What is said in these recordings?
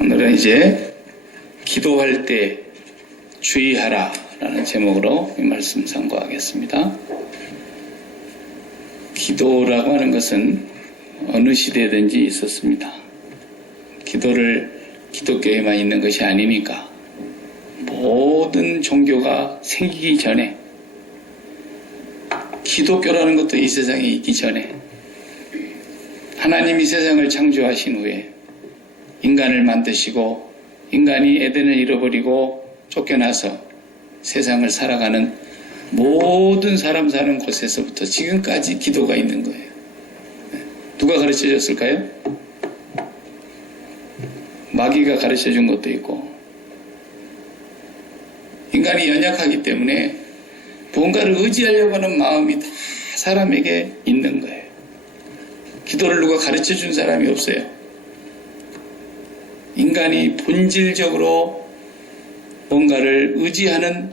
오늘은 이제 기도할 때 주의하라 라는 제목으로 이 말씀 상고하겠습니다. 기도라고 하는 것은 어느 시대든지 있었습니다. 기도를 기독교에만 있는 것이 아니니까 모든 종교가 생기기 전에, 기독교라는 것도 이 세상에 있기 전에 하나님이 세상을 창조하신 후에 인간을 만드시고 인간이 에덴을 잃어버리고 쫓겨나서 세상을 살아가는 모든 사람 사는 곳에서부터 지금까지 기도가 있는 거예요. 누가 가르쳐 줬을까요? 마귀가 가르쳐 준 것도 있고, 인간이 연약하기 때문에 뭔가를 의지하려고 하는 마음이 다 사람에게 있는 거예요. 기도를 누가 가르쳐 준 사람이 없어요. 인간이 본질적으로 뭔가를 의지하는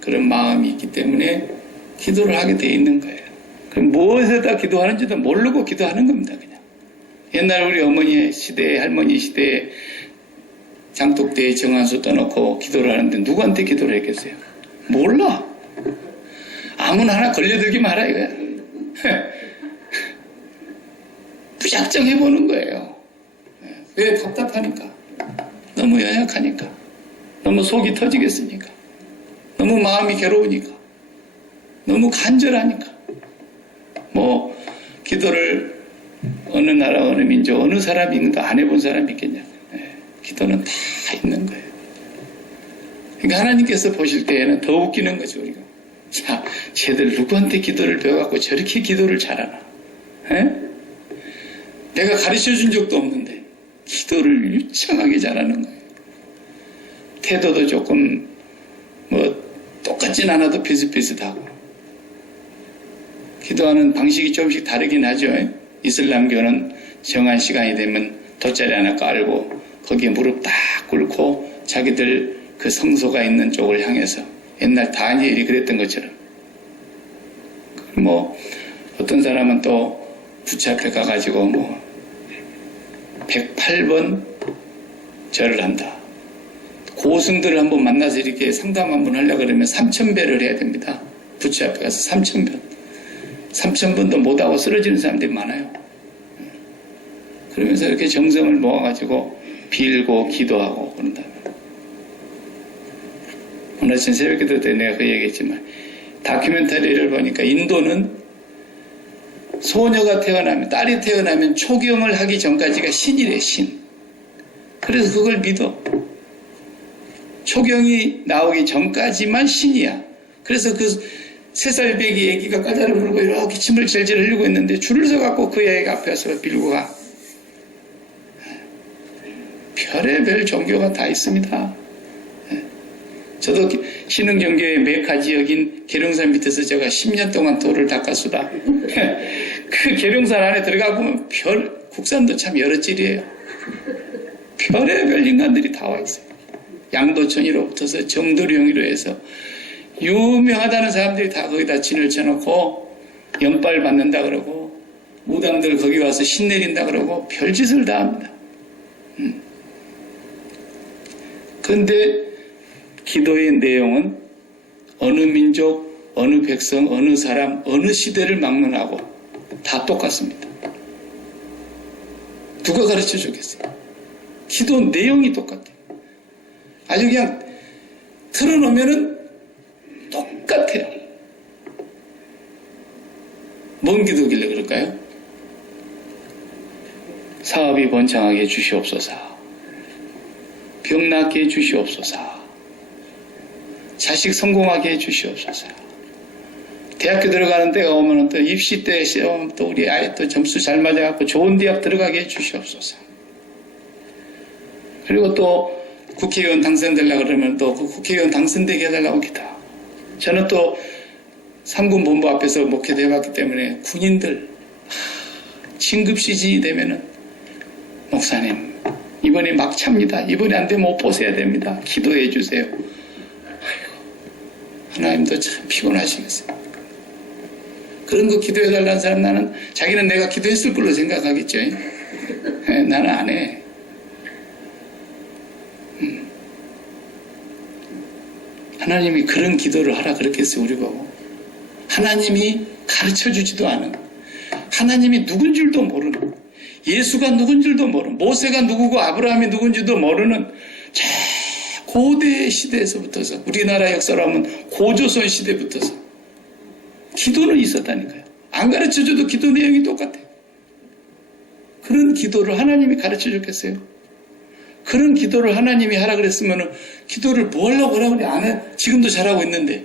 그런 마음이 있기 때문에 기도를 하게 돼 있는 거예요. 그럼 무엇에다 기도하는지도 모르고 기도하는 겁니다, 그냥. 옛날 우리 어머니 시대에, 할머니 시대에 장독대에 정한수 떠놓고 기도를 하는데 누구한테 기도를 했겠어요? 몰라. 아무나 하나 걸려들기만 하라 이거야. 무작정 해보는 거예요. 왜? 답답하니까. 너무 연약하니까. 너무 속이 터지겠으니까. 너무 마음이 괴로우니까. 너무 간절하니까. 기도를 어느 나라, 어느 민족, 어느 사람이 있는데 안 해본 사람이 있겠냐. 기도는 다 있는 거예요. 그러니까 하나님께서 보실 때에는 더 웃기는 거죠, 우리가. 자, 쟤들 누구한테 기도를 배워갖고 저렇게 기도를 잘하나. 내가 가르쳐 준 적도 없는데 기도를 유창하게 잘하는 거예요. 태도도 조금 똑같진 않아도 비슷비슷하고, 기도하는 방식이 조금씩 다르긴 하죠. 이슬람교는 정한 시간이 되면 돗자리 하나 깔고 거기에 무릎 딱 꿇고 자기들 그 성소가 있는 쪽을 향해서, 옛날 다니엘이 그랬던 것처럼. 어떤 사람은 또 부처 앞에 가가지고 108번 절을 한다. 고승들을 한번 만나서 이렇게 상담 한번 하려고 그러면 3000배를 해야 됩니다. 부처 앞에 가서 3000번. 3000번도 못하고 쓰러지는 사람들이 많아요. 그러면서 이렇게 정성을 모아가지고 빌고 기도하고 그런다. 오늘 아침 새벽기도 때 내가 그 얘기했지만, 다큐멘터리를 보니까 인도는 소녀가 태어나면, 딸이 태어나면 초경을 하기 전까지가 신이래, 신. 그래서 그걸 믿어. 초경이 나오기 전까지만 신이야. 그래서 그 3살 배기 애기가 까다를 물고 이렇게 침을 질질 흘리고 있는데 줄을 서갖고 그 애기 앞에서 빌고 가. 별의별 종교가 다 있습니다. 저도 신흥종교의 메카 지역인 계룡산 밑에서 제가 10년 동안 돌을 닦았수다. 그 계룡산 안에 들어가 보면 국산도 참 여러 질이에요. 별의별 인간들이 다 와 있어요. 양도천이로부터서 정도령이로 해서 유명하다는 사람들이 다 거기다 진을 쳐놓고 연빨 받는다 그러고, 무당들 거기 와서 신 내린다 그러고 별짓을 다 합니다. 그런데 기도의 내용은 어느 민족, 어느 백성, 어느 사람, 어느 시대를 막론하고 다 똑같습니다. 누가 가르쳐 주겠어요? 기도 내용이 똑같아요. 아주 그냥 틀어놓으면은 똑같아요. 뭔 기도길래 그럴까요? 사업이 번창하게 해주시옵소서. 병 낫게 해주시옵소서. 자식 성공하게 해주시옵소서. 대학교 들어가는 데가 오면 또 입시 때 시험 또 우리 아이 또 점수 잘 맞아갖고 좋은 대학 들어가게 해주시옵소서. 그리고 또 국회의원 당선되려고 그러면 또 그 국회의원 당선되게 해달라고 기도. 저는 또 삼군 본부 앞에서 목회도 해봤기 때문에 군인들 진급시즌이 되면은, 목사님 이번에 막차입니다. 이번에 안 되면 옷 벗어야 됩니다. 기도해 주세요. 아이고, 하나님도 참 피곤하시겠어요. 그런 거 기도해달라는 사람, 나는 자기는 내가 기도했을 걸로 생각하겠죠. 나는 안 해. 하나님이 그런 기도를 하라 그랬겠어요, 우리 보고. 하나님이 가르쳐주지도 않은, 하나님이 누군 줄도 모르는, 예수가 누군 줄도 모르는, 모세가 누구고 아브라함이 누군 줄도 모르는 저 고대 시대에서부터서, 우리나라 역사로 하면 고조선 시대부터서 기도는 있었다니까요. 안 가르쳐줘도 기도 내용이 똑같아요. 그런 기도를 하나님이 가르쳐줬겠어요? 그런 기도를 하나님이 하라 그랬으면 기도를 뭐 하려고 하라고 그래? 안 해. 지금도 잘하고 있는데.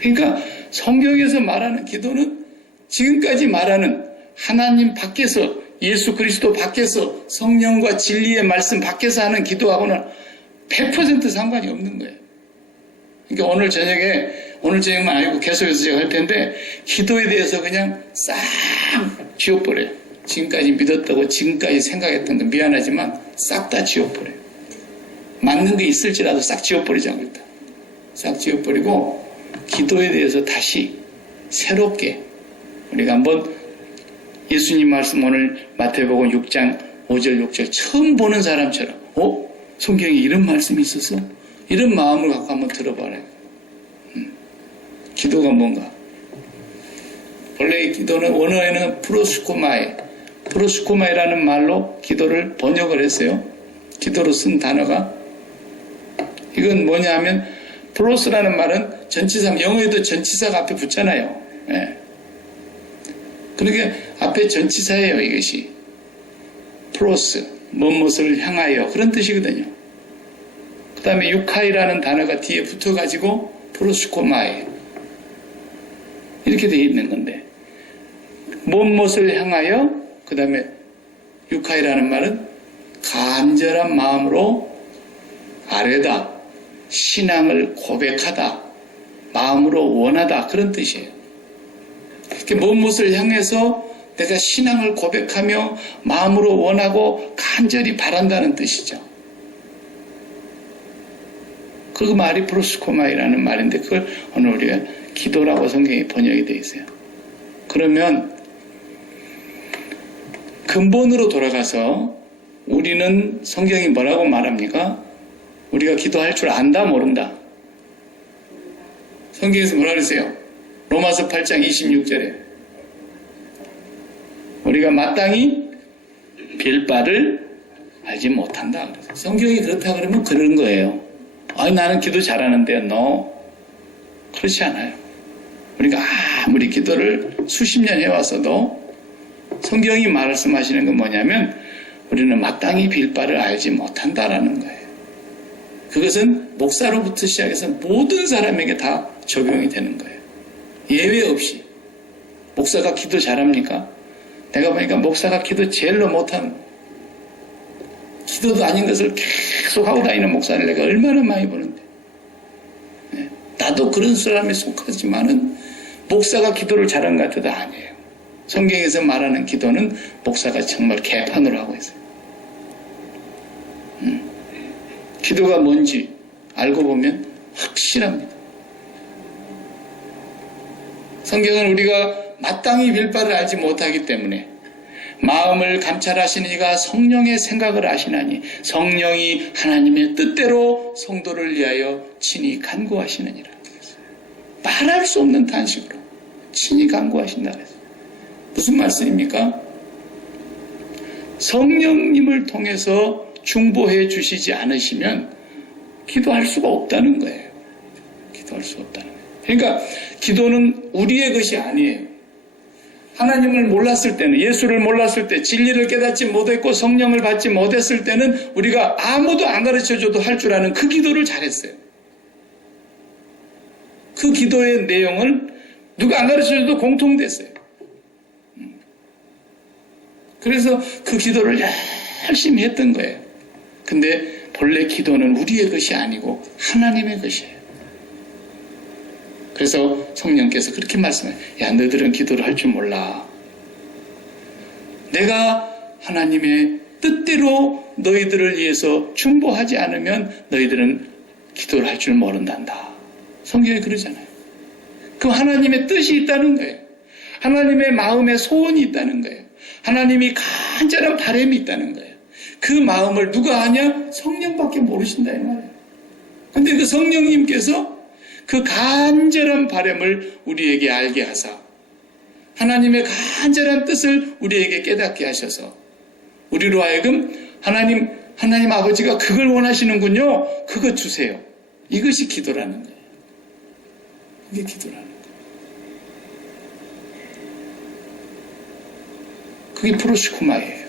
그러니까 성경에서 말하는 기도는 지금까지 말하는 하나님 밖에서, 예수 그리스도 밖에서, 성령과 진리의 말씀 밖에서 하는 기도하고는 100% 상관이 없는 거예요. 그러니까 오늘 저녁만 아니고 계속해서 제가 할 텐데, 기도에 대해서 그냥 싹 지워버려요. 지금까지 믿었다고, 지금까지 생각했던 거 미안하지만 싹 다 지워버려요. 맞는 게 있을지라도 싹 지워버리자고 일단. 싹 지워버리고 기도에 대해서 다시 새롭게 우리가 한번 예수님 말씀 오늘 마태복음 6장 5절 6절 처음 보는 사람처럼 성경에 이런 말씀이 있었어? 이런 마음을 갖고 한번 들어봐라. 기도가 뭔가? 원래 기도는 원어에는 프로스코마이라는 말로 기도를 번역을 했어요. 기도로 쓴 단어가. 이건 뭐냐 하면 프로스라는 말은 전치사, 영어에도 전치사가 앞에 붙잖아요. 예. 그러니까 앞에 전치사예요, 이것이. 프로스, 무엇을 향하여, 그런 뜻이거든요. 그 다음에 유카이라는 단어가 뒤에 붙어가지고 프로스코마이 이렇게 되어 있는 건데, 무엇을 향하여, 그 다음에 유카이라는 말은 간절한 마음으로 아뢰다, 신앙을 고백하다, 마음으로 원하다, 그런 뜻이에요. 무엇을 향해서 내가 신앙을 고백하며 마음으로 원하고 간절히 바란다는 뜻이죠. 그 말이 프로스코마이라는 말인데, 그걸 오늘 우리가 기도라고 성경에 번역이 되어 있어요. 그러면 근본으로 돌아가서 우리는 성경이 뭐라고 말합니까? 우리가 기도할 줄 안다, 모른다? 성경에서 뭐라 그랬어요? 로마서 8장 26절에 우리가 마땅히 빌 바를 알지 못한다. 성경이 그렇다 그러면 그런 거예요. 나는 기도 잘하는데요. No. 그렇지 않아요. 우리가 아무리 기도를 수십 년 해왔어도 성경이 말씀하시는 건 뭐냐면 우리는 마땅히 빌 바를 알지 못한다라는 거예요. 그것은 목사로부터 시작해서 모든 사람에게 다 적용이 되는 거예요. 예외 없이. 목사가 기도 잘합니까? 내가 보니까 목사가 기도 제일로 못하는, 기도도 아닌 것을 계속 하고 다니는 목사를 내가 얼마나 많이 보는데. 나도 그런 사람에 속하지만은 목사가 기도를 잘한 것 같아도 아니에요. 성경에서 말하는 기도는 목사가 정말 개판으로 하고 있어요. 기도가 뭔지 알고 보면 확실합니다. 성경은 우리가 마땅히 빌 바를 알지 못하기 때문에 마음을 감찰하시는 이가 성령의 생각을 아시나니 성령이 하나님의 뜻대로 성도를 위하여 친히 간구하시느니라. 말할 수 없는 탄식으로 친히 간구하신다 그랬어요. 무슨 말씀입니까? 성령님을 통해서 중보해 주시지 않으시면 기도할 수가 없다는 거예요. 기도할 수 없다는 거예요. 그러니까 기도는 우리의 것이 아니에요. 하나님을 몰랐을 때는, 예수를 몰랐을 때, 진리를 깨닫지 못했고 성령을 받지 못했을 때는 우리가 아무도 안 가르쳐줘도 할 줄 아는 그 기도를 잘했어요. 그 기도의 내용을 누가 안 가르쳐줘도 공통됐어요. 그래서 그 기도를 열심히 했던 거예요. 근데 본래 기도는 우리의 것이 아니고 하나님의 것이에요. 그래서 성령께서 그렇게 말씀해요. 야, 너희들은 기도를 할 줄 몰라. 내가 하나님의 뜻대로 너희들을 위해서 중보하지 않으면 너희들은 기도를 할 줄 모른단다. 성경이 그러잖아요. 그 하나님의 뜻이 있다는 거예요. 하나님의 마음에 소원이 있다는 거예요. 하나님이 간절한 바람이 있다는 거예요. 그 마음을 누가 아냐? 성령밖에 모르신다 이 말이에요. 근데 그 성령님께서 그 간절한 바람을 우리에게 알게 하사 하나님의 간절한 뜻을 우리에게 깨닫게 하셔서 우리로 하여금 하나님 아버지가 그걸 원하시는군요. 그거 주세요. 이것이 기도라는 거예요. 그게 기도라는 거예요. 그게 프로시코마예요.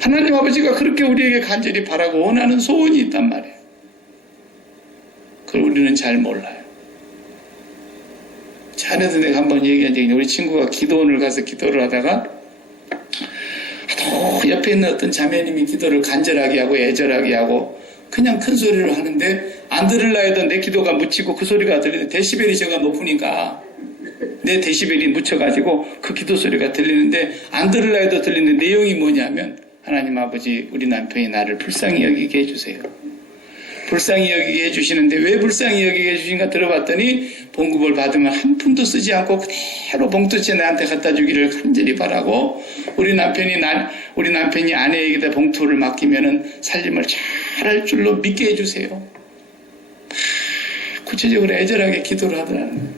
하나님 아버지가 그렇게 우리에게 간절히 바라고 원하는 소원이 있단 말이에요. 그걸 우리는 잘 몰라요. 자네도 내가 한번 얘기한 적이 있는데 우리 친구가 기도원을 가서 기도를 하다가 또 옆에 있는 어떤 자매님이 기도를 간절하게 하고 애절하게 하고 그냥 큰 소리로 하는데 안 들으려 해도 내 기도가 묻히고 그 소리가 들리는데 데시벨이 제가 높으니까 내 데시벨이 묻혀가지고 그 기도 소리가 들리는데 안 들으려 해도 들리는데 내용이 뭐냐면 하나님 아버지 우리 남편이 나를 불쌍히 여기게 해주세요. 불쌍히 여기게 해주시는데 왜 불쌍히 여기게 해주신가 들어봤더니 봉급을 받으면 한 푼도 쓰지 않고 그대로 봉투째 나한테 갖다 주기를 간절히 바라고 우리 남편이 아내에게다 봉투를 맡기면은 살림을 잘할 줄로 믿게 해주세요. 구체적으로 애절하게 기도를 하더라는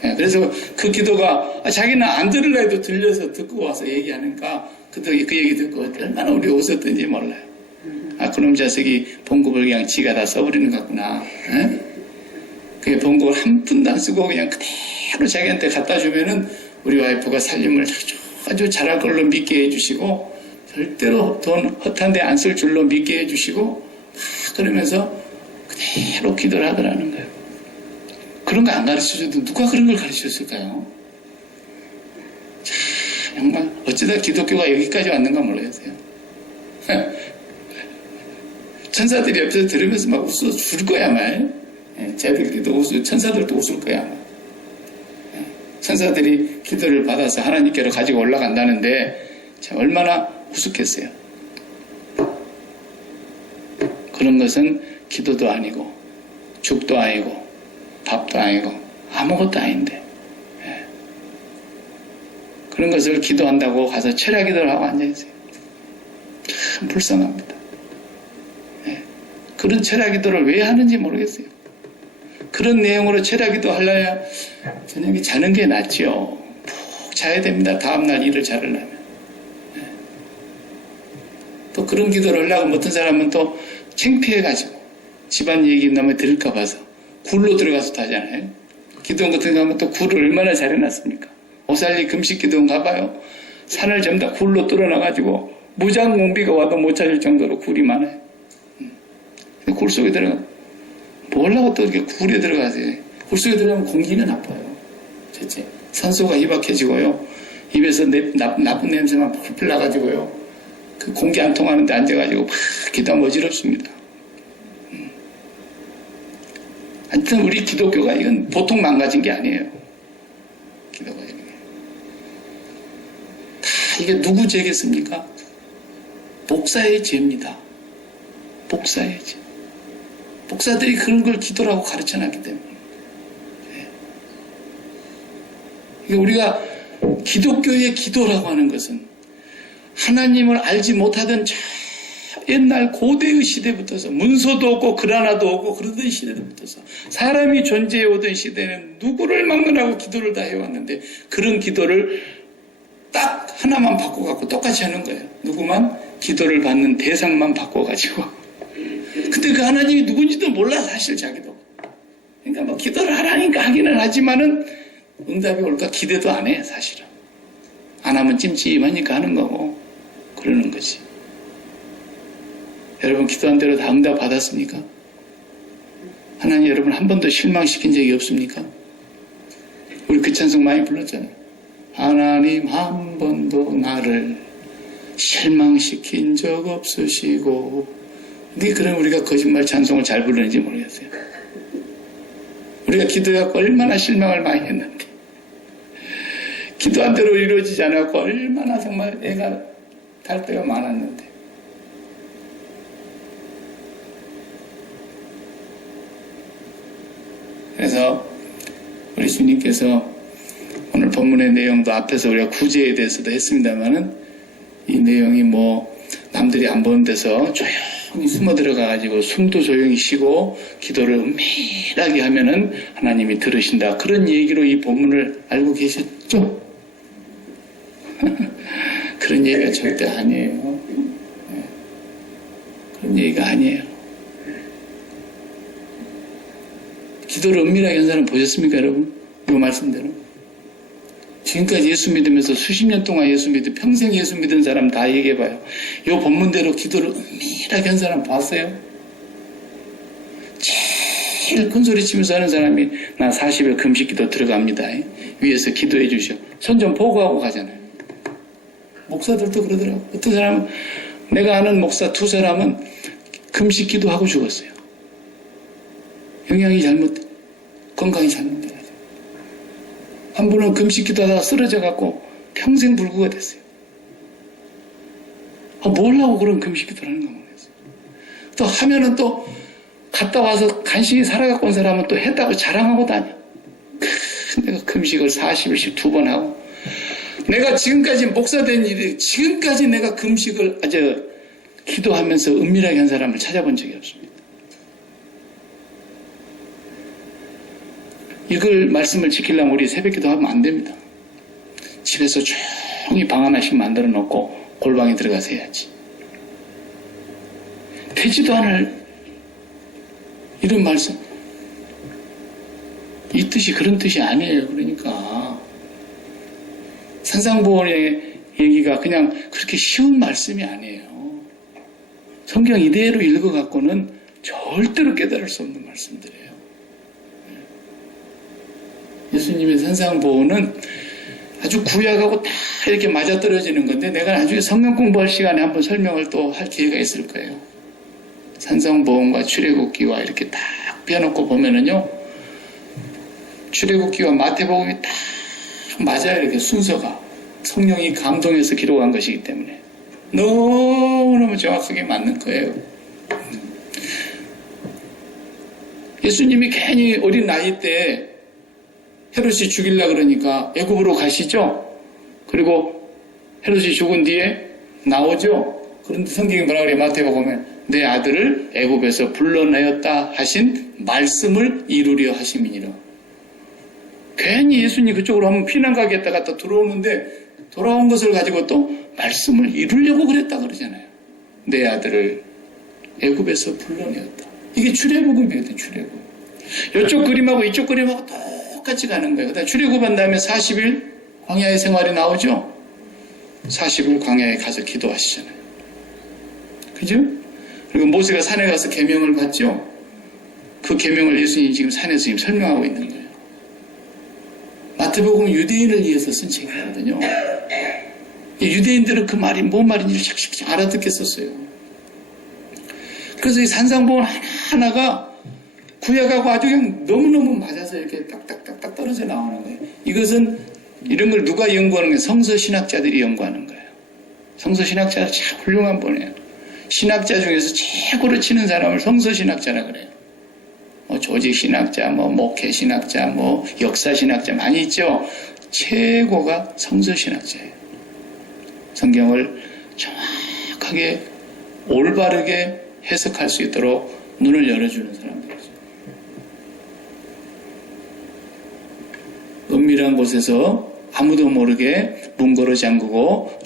거예요. 그래서 그 기도가 자기는 안 들으려 해도 들려서 듣고 와서 얘기하니까 그 얘기 듣고 얼마나 우리 웃었던지 몰라요. 그놈 자식이 봉급을 그냥 지가 다 써버리는 것 같구나. 그 봉급을 한 푼도 안 쓰고 그냥 그대로 자기한테 갖다 주면은 우리 와이프가 살림을 아주 잘할 걸로 믿게 해주시고 절대로 돈 허탄데 안 쓸 줄로 믿게 해주시고 그러면서 그대로 기도를 하더라는 거예요. 그런 거 안 가르쳐줘도 누가 그런 걸 가르쳐줬을까요? 참 정말 어쩌다 기독교가 여기까지 왔는가 모르겠어요. 천사들이 옆에서 들으면서 막 웃어 줄 거야, 말. 쟤들도 천사들도 웃을 거야. 천사들이 기도를 받아서 하나님께로 가지고 올라간다는데, 참, 얼마나 우습겠어요. 그런 것은 기도도 아니고, 죽도 아니고, 밥도 아니고, 아무것도 아닌데. 그런 것을 기도한다고 가서 철야 기도를 하고 앉아있어요. 참 불쌍합니다. 그런 철야 기도를 왜 하는지 모르겠어요. 그런 내용으로 철야 기도 하려면 저녁에 자는 게 낫죠. 푹 자야 됩니다. 다음날 일을 잘하려면. 또 그런 기도를 하려고 어떤 사람은 또 창피해가지고 집안 얘기 남에 들을까 봐서 굴로 들어가서도 하잖아요. 기도원 같은 거 하면 또 굴을 얼마나 잘해놨습니까? 오살리 금식 기도원 가봐요. 산을 전부 다 굴로 뚫어놔가지고 무장공비가 와도 못 찾을 정도로 굴이 많아요. 굴 속에 들어가 뭘라고 또 이렇게 굴에 들어가세요. 굴 속에 들어가면 공기는 나빠요. 첫째 산소가 희박해지고요. 입에서 나쁜 냄새만 풀풀 나가지고요. 그 공기 안 통하는데 앉아가지고 막 기도하면 어지럽습니다. 하여튼 우리 기독교가 이건 보통 망가진 게 아니에요. 기도가 다 이게 누구 죄겠습니까? 목사의 죄입니다. 목사의 죄. 목사들이 그런 걸 기도라고 가르쳐놨기 때문에. 우리가 기독교의 기도라고 하는 것은 하나님을 알지 못하던 저 옛날 고대의 시대부터서 문서도 없고 글 하나도 없고 그러던 시대부터서 사람이 존재해 오던 시대는 누구를 막론하고 기도를 다 해왔는데 그런 기도를 딱 하나만 바꿔갖고 똑같이 하는 거예요. 누구만? 기도를 받는 대상만 바꿔가지고. 근데 그 하나님이 누군지도 몰라 사실 자기도. 그러니까 뭐 기도를 하라니까 하기는 하지만은 응답이 올까 기대도 안 해 사실은. 안 하면 찜찜하니까 하는 거고 그러는 거지. 여러분 기도한 대로 다 응답 받았습니까? 하나님 여러분 한 번도 실망시킨 적이 없습니까? 우리 그 찬송 많이 불렀잖아요. 하나님 한 번도 나를 실망시킨 적 없으시고. 근데 그럼 우리가 거짓말 찬송을 잘 부르는지 모르겠어요. 우리가 기도해갖고 얼마나 실망을 많이 했는데 기도한 대로 이루어지지 않았고 얼마나 정말 애가 달 때가 많았는데 그래서 우리 주님께서 오늘 본문의 내용도 앞에서 우리가 구제에 대해서도 했습니다만은 이 내용이 뭐 남들이 안 보는 데서 조용히 조용히 숨어 들어가가지고 숨도 조용히 쉬고 기도를 은밀하게 하면은 하나님이 들으신다. 그런 얘기로 이 본문을 알고 계셨죠? 그런 얘기가 절대 아니에요. 그런 얘기가 아니에요. 기도를 은밀하게 한 사람 보셨습니까, 여러분? 이 말씀대로. 지금까지 예수 믿으면서 수십 년 동안 예수 믿고 평생 예수 믿은 사람 다 얘기해봐요. 이 본문대로 기도를 은밀하게 한 사람 봤어요? 제일 큰 소리 치면서 하는 사람이 나 40일 금식 기도 들어갑니다. 위에서 기도해 주시오. 손 좀 보고하고 가잖아요. 목사들도 그러더라고. 어떤 사람은 내가 아는 목사 두 사람은 금식 기도하고 죽었어요. 영양이 잘못돼. 건강이 잘못돼가지고. 한 분은 금식 기도하다가 쓰러져갖고 평생 불구가 됐어요. 뭘 하고 그런 금식 기도를 하는가 모르겠어요. 또 하면은 또 갔다 와서 간신히 살아갖고 온 사람은 또 했다고 자랑하고 다녀. 내가 금식을 40일씩 2번 하고. 내가 지금까지 목사 된 일이 지금까지 내가 금식을 기도하면서 은밀하게 한 사람을 찾아본 적이 없습니다. 이걸 말씀을 지키려면 우리 새벽기도 하면 안 됩니다. 집에서 조용히 방 하나씩 만들어 놓고 골방에 들어가서 해야지. 되지도 않을 이런 말씀. 이 뜻이 그런 뜻이 아니에요. 그러니까 산상보훈의 얘기가 그냥 그렇게 쉬운 말씀이 아니에요. 성경 이대로 읽어갖고는 절대로 깨달을 수 없는 말씀들이에요. 예수님의 산상보훈은 아주 구약하고 다 이렇게 맞아떨어지는 건데 내가 나중에 성경 공부할 시간에 한번 설명을 또 할 기회가 있을 거예요. 산상보훈과 출애굽기와 이렇게 딱 펴놓고 보면은요, 출애굽기와 마태복음이 딱 맞아요. 이렇게 순서가 성령이 감동해서 기록한 것이기 때문에 너무너무 정확하게 맞는 거예요. 예수님이 괜히 어린 나이 때 헤롯이 죽이려고 그러니까 애굽으로 가시죠. 그리고 헤롯이 죽은 뒤에 나오죠. 그런데 성경이 뭐라 그래요? 마태복음에 내 아들을 애굽에서 불러내었다 하신 말씀을 이루려 하심이니라. 괜히 예수님 그쪽으로 한번 피난 가겠다가 또 들어오는데 돌아온 것을 가지고 또 말씀을 이루려고 그랬다 그러잖아요. 내 아들을 애굽에서 불러내었다. 이게 출애굽이거든요. 출애굽. 이쪽 그림하고 이쪽 그림하고 똑같이 가는 거예요. 그다음 출애굽한 다음에 40일 광야의 생활이 나오죠. 40일 광야에 가서 기도하시잖아요. 그죠? 그리고 모세가 산에 가서 계명을 받죠. 그 계명을 예수님이 지금 산에서 지금 설명하고 있는 거예요. 마태복음은 유대인을 위해서 쓴 책이거든요. 유대인들은 그 말이 뭔 말인지 착착 알아듣겠었어요. 그래서 이 산상보훈 하나하나가 구약하고 아주 그냥 너무너무 맞아서 이렇게 딱딱딱딱 떨어져 나오는 거예요. 이것은 이런 걸 누가 연구하는 거예요? 성서신학자들이 연구하는 거예요. 성서신학자들 참 훌륭한 분이에요. 신학자 중에서 최고로 치는 사람을 성서신학자라 그래요. 조직신학자, 목회신학자, 역사신학자 많이 있죠. 최고가 성서신학자예요. 성경을 정확하게 올바르게 해석할 수 있도록 눈을 열어주는 사람들이죠. 은밀한 곳에서 아무도 모르게 문고로 잠그고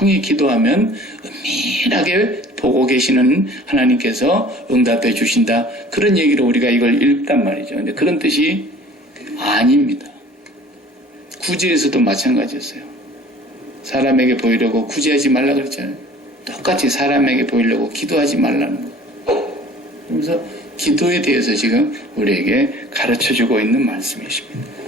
조용히 기도하면 은밀하게 보고 계시는 하나님께서 응답해 주신다. 그런 얘기로 우리가 이걸 읽단 말이죠. 근데 그런 뜻이 아닙니다. 구제에서도 마찬가지였어요. 사람에게 보이려고 구제하지 말라 그랬잖아요. 똑같이 사람에게 보이려고 기도하지 말라는 거예요. 그래서 기도에 대해서 지금 우리에게 가르쳐주고 있는 말씀이십니다.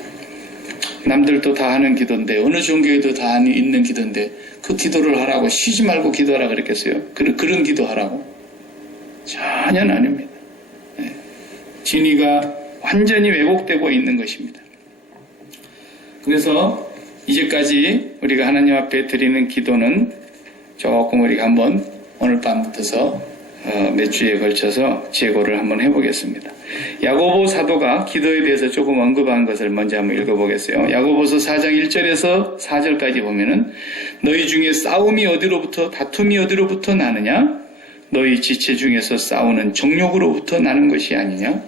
남들도 다 하는 기도인데 어느 종교에도 다 있는 기도인데 그 기도를 하라고 쉬지 말고 기도하라 그랬겠어요? 그런 기도하라고? 전혀 아닙니다. 네. 진리가 완전히 왜곡되고 있는 것입니다. 그래서 이제까지 우리가 하나님 앞에 드리는 기도는 조금 우리가 한번 오늘 밤부터서 몇 주에 걸쳐서 재고를 한번 해보겠습니다. 야고보 사도가 기도에 대해서 조금 언급한 것을 먼저 한번 읽어보겠어요. 야고보서 4장 1절에서 4절까지 보면은 너희 중에 싸움이 어디로부터 다툼이 어디로부터 나느냐? 너희 지체 중에서 싸우는 정욕으로부터 나는 것이 아니냐?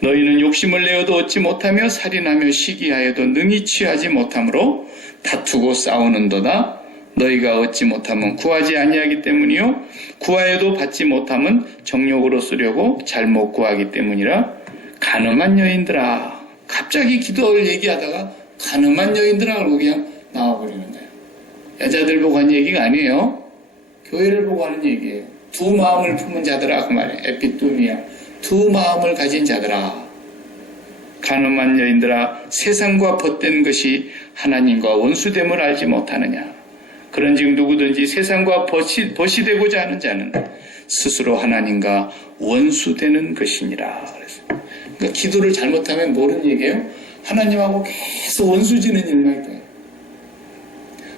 너희는 욕심을 내어도 얻지 못하며 살인하며 시기하여도 능히 취하지 못하므로 다투고 싸우는도다. 너희가 얻지 못하면 구하지 아니하기 때문이요 구하여도 받지 못하면 정욕으로 쓰려고 잘못 구하기 때문이라. 가늠한 여인들아. 갑자기 기도를 얘기하다가 가늠한 여인들아 하고 그냥 나와버리는 거예요. 여자들 보고 한 얘기가 아니에요. 교회를 보고 하는 얘기예요. 두 마음을 품은 자들아 그 말이에요. 에피뚜미아. 두 마음을 가진 자들아. 가늠한 여인들아 세상과 벗된 것이 하나님과 원수됨을 알지 못하느냐. 그런즉 누구든지 세상과 벗이 되고자 하는 자는 스스로 하나님과 원수되는 것이니라. 그러니까 기도를 잘못하면 뭐는 얘기예요? 하나님하고 계속 원수지는 일만 있다.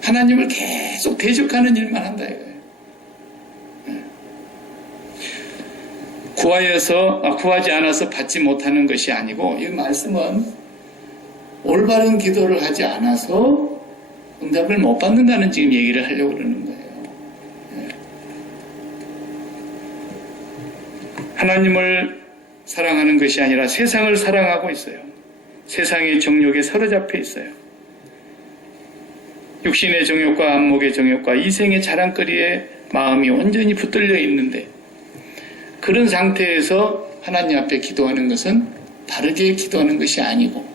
하나님을 계속 대적하는 일만 한다 이거예요. 구하지 않아서 받지 못하는 것이 아니고 이 말씀은 올바른 기도를 하지 않아서 응답을 못 받는다는 지금 얘기를 하려고 그러는 거예요. 하나님을 사랑하는 것이 아니라 세상을 사랑하고 있어요. 세상의 정욕에 사로잡혀 있어요. 육신의 정욕과 안목의 정욕과 이생의 자랑거리에 마음이 온전히 붙들려 있는데 그런 상태에서 하나님 앞에 기도하는 것은 바르게 기도하는 것이 아니고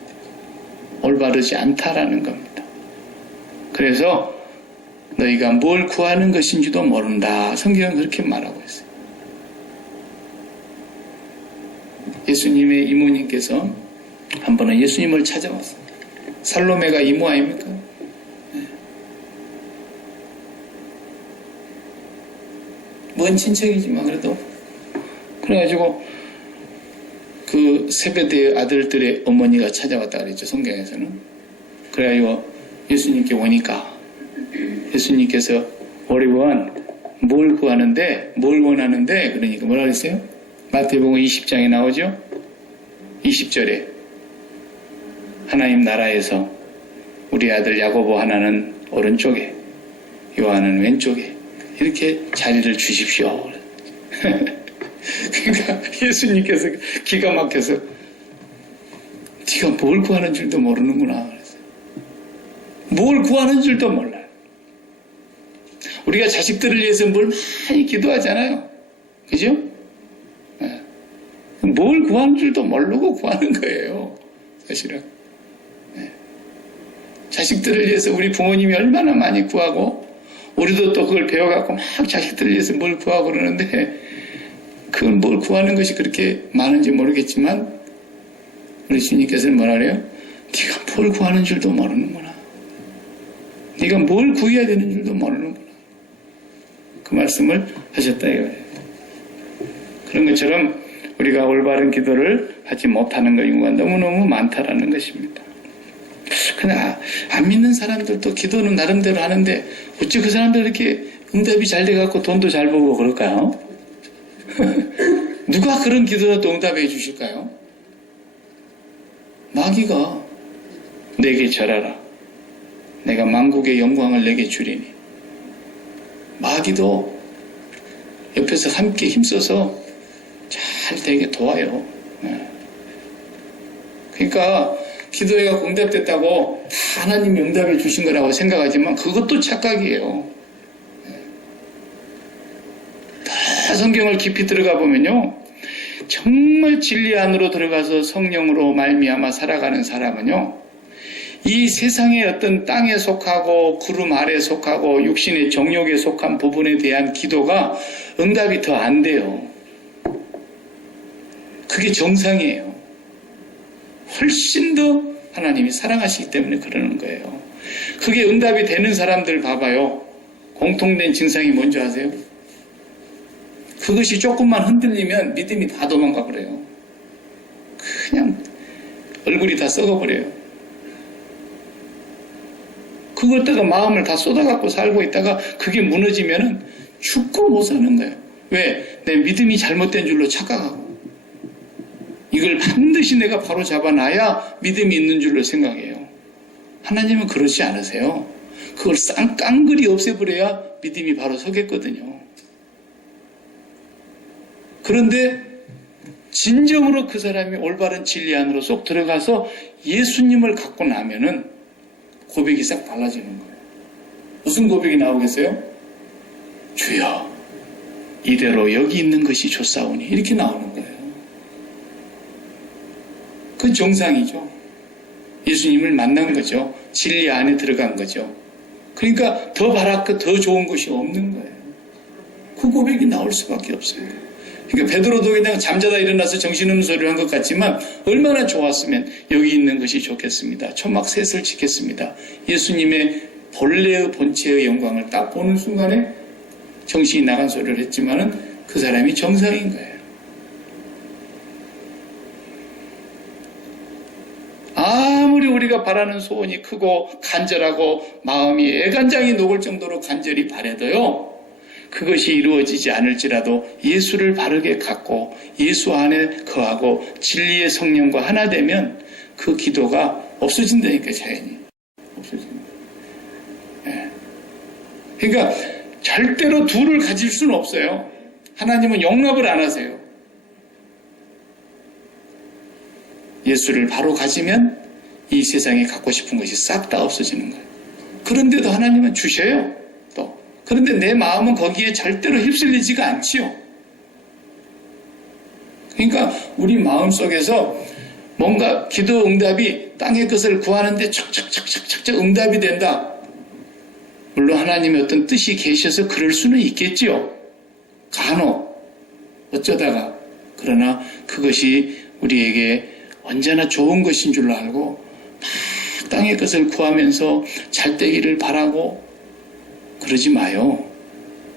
올바르지 않다라는 겁니다. 그래서 너희가 뭘 구하는 것인지도 모른다. 성경은 그렇게 말하고 있어요. 예수님의 이모님께서 한 번은 예수님을 찾아왔어요. 살로메가 이모 아닙니까? 먼 친척이지만 그래도 그래가지고 그 세베대의 아들들의 어머니가 찾아왔다 그랬죠. 성경에서는. 그래가지고 예수님께 오니까 예수님께서 오리원 뭘 구하는데 뭘 원하는데 그러니까 뭐라 그랬어요? 마태복음 20장에 나오죠. 20절에 하나님 나라에서 우리 아들 야고보 하나는 오른쪽에 요한은 왼쪽에 이렇게 자리를 주십시오. 그러니까 예수님께서 기가 막혀서 네가 뭘 구하는 줄도 모르는구나. 그랬어요. 뭘 구하는 줄도 몰라요. 우리가 자식들을 위해서 뭘 많이 기도하잖아요. 그죠? 네. 뭘 구하는 줄도 모르고 구하는 거예요. 사실은. 네. 자식들을 위해서 우리 부모님이 얼마나 많이 구하고 우리도 또 그걸 배워갖고 막 자식들을 위해서 뭘 구하고 그러는데 그걸 뭘 구하는 것이 그렇게 많은지 모르겠지만 우리 주님께서는 뭐라 그래요? 네가 뭘 구하는 줄도 모르는구나. 네가 뭘 구해야 되는 줄도 모르는구나. 그 말씀을 하셨다 이거예요. 그런 것처럼 우리가 올바른 기도를 하지 못하는 경우가 너무너무 많다라는 것입니다. 그러나 안 믿는 사람들도 기도는 나름대로 하는데 어찌 그 사람들 이렇게 응답이 잘 돼갖고 돈도 잘 벌고 그럴까요? 누가 그런 기도라도 응답해 주실까요? 마귀가 내게 절하라. 내가 만국의 영광을 내게 주리니. 마귀도 옆에서 함께 힘써서 잘 되게 도와요. 그러니까 기도회가 응답됐다고 다 하나님이 응답해 주신 거라고 생각하지만 그것도 착각이에요. 다 성경을 깊이 들어가 보면요. 정말 진리 안으로 들어가서 성령으로 말미암아 살아가는 사람은요. 이 세상의 어떤 땅에 속하고 구름 아래 속하고 육신의 정욕에 속한 부분에 대한 기도가 응답이 더 안 돼요. 그게 정상이에요. 훨씬 더 하나님이 사랑하시기 때문에 그러는 거예요. 그게 응답이 되는 사람들 봐봐요. 공통된 증상이 뭔지 아세요? 그것이 조금만 흔들리면 믿음이 다 도망가 버려요. 그냥 얼굴이 다 썩어버려요. 그것다가 마음을 다 쏟아갖고 살고 있다가 그게 무너지면은 죽고 못 사는 거예요. 왜? 내 믿음이 잘못된 줄로 착각하고 이걸 반드시 내가 바로 잡아놔야 믿음이 있는 줄로 생각해요. 하나님은 그렇지 않으세요. 그걸 깡그리 없애버려야 믿음이 바로 서겠거든요. 그런데 진정으로 그 사람이 올바른 진리 안으로 쏙 들어가서 예수님을 갖고 나면은 고백이 싹 달라지는 거예요. 무슨 고백이 나오겠어요? 주여, 이대로 여기 있는 것이 좋사오니, 이렇게 나오는 거예요. 그 정상이죠. 예수님을 만난 거죠. 진리 안에 들어간 거죠. 그러니까 더 바랄 더 좋은 것이 없는 거예요. 그 고백이 나올 수밖에 없어요. 그러니까 베드로도 그냥 잠자다 일어나서 정신없는 소리를 한 것 같지만 얼마나 좋았으면 여기 있는 것이 좋겠습니다. 초막 셋을 지켰습니다. 예수님의 본래의 본체의 영광을 딱 보는 순간에 정신이 나간 소리를 했지만은 그 사람이 정상인 거예요. 아무리 우리가 바라는 소원이 크고 간절하고 마음이 애간장이 녹을 정도로 간절히 바래도요, 그것이 이루어지지 않을지라도 예수를 바르게 갖고 예수 안에 거하고 진리의 성령과 하나 되면 그 기도가 없어진다니까, 자연히. 없어집니다. 네. 그러니까 절대로 둘을 가질 수는 없어요. 하나님은 용납을 안 하세요. 예수를 바로 가지면 이 세상에 갖고 싶은 것이 싹 다 없어지는 거예요. 그런데도 하나님은 주셔요. 또. 그런데 내 마음은 거기에 절대로 휩쓸리지가 않지요. 그러니까 우리 마음속에서 뭔가 기도 응답이 땅의 것을 구하는데 척척척척척 응답이 된다. 물론 하나님의 어떤 뜻이 계셔서 그럴 수는 있겠지요. 간혹 어쩌다가. 그러나 그것이 우리에게 언제나 좋은 것인 줄 알고 막 땅의 것을 구하면서 잘 되기를 바라고 그러지 마요.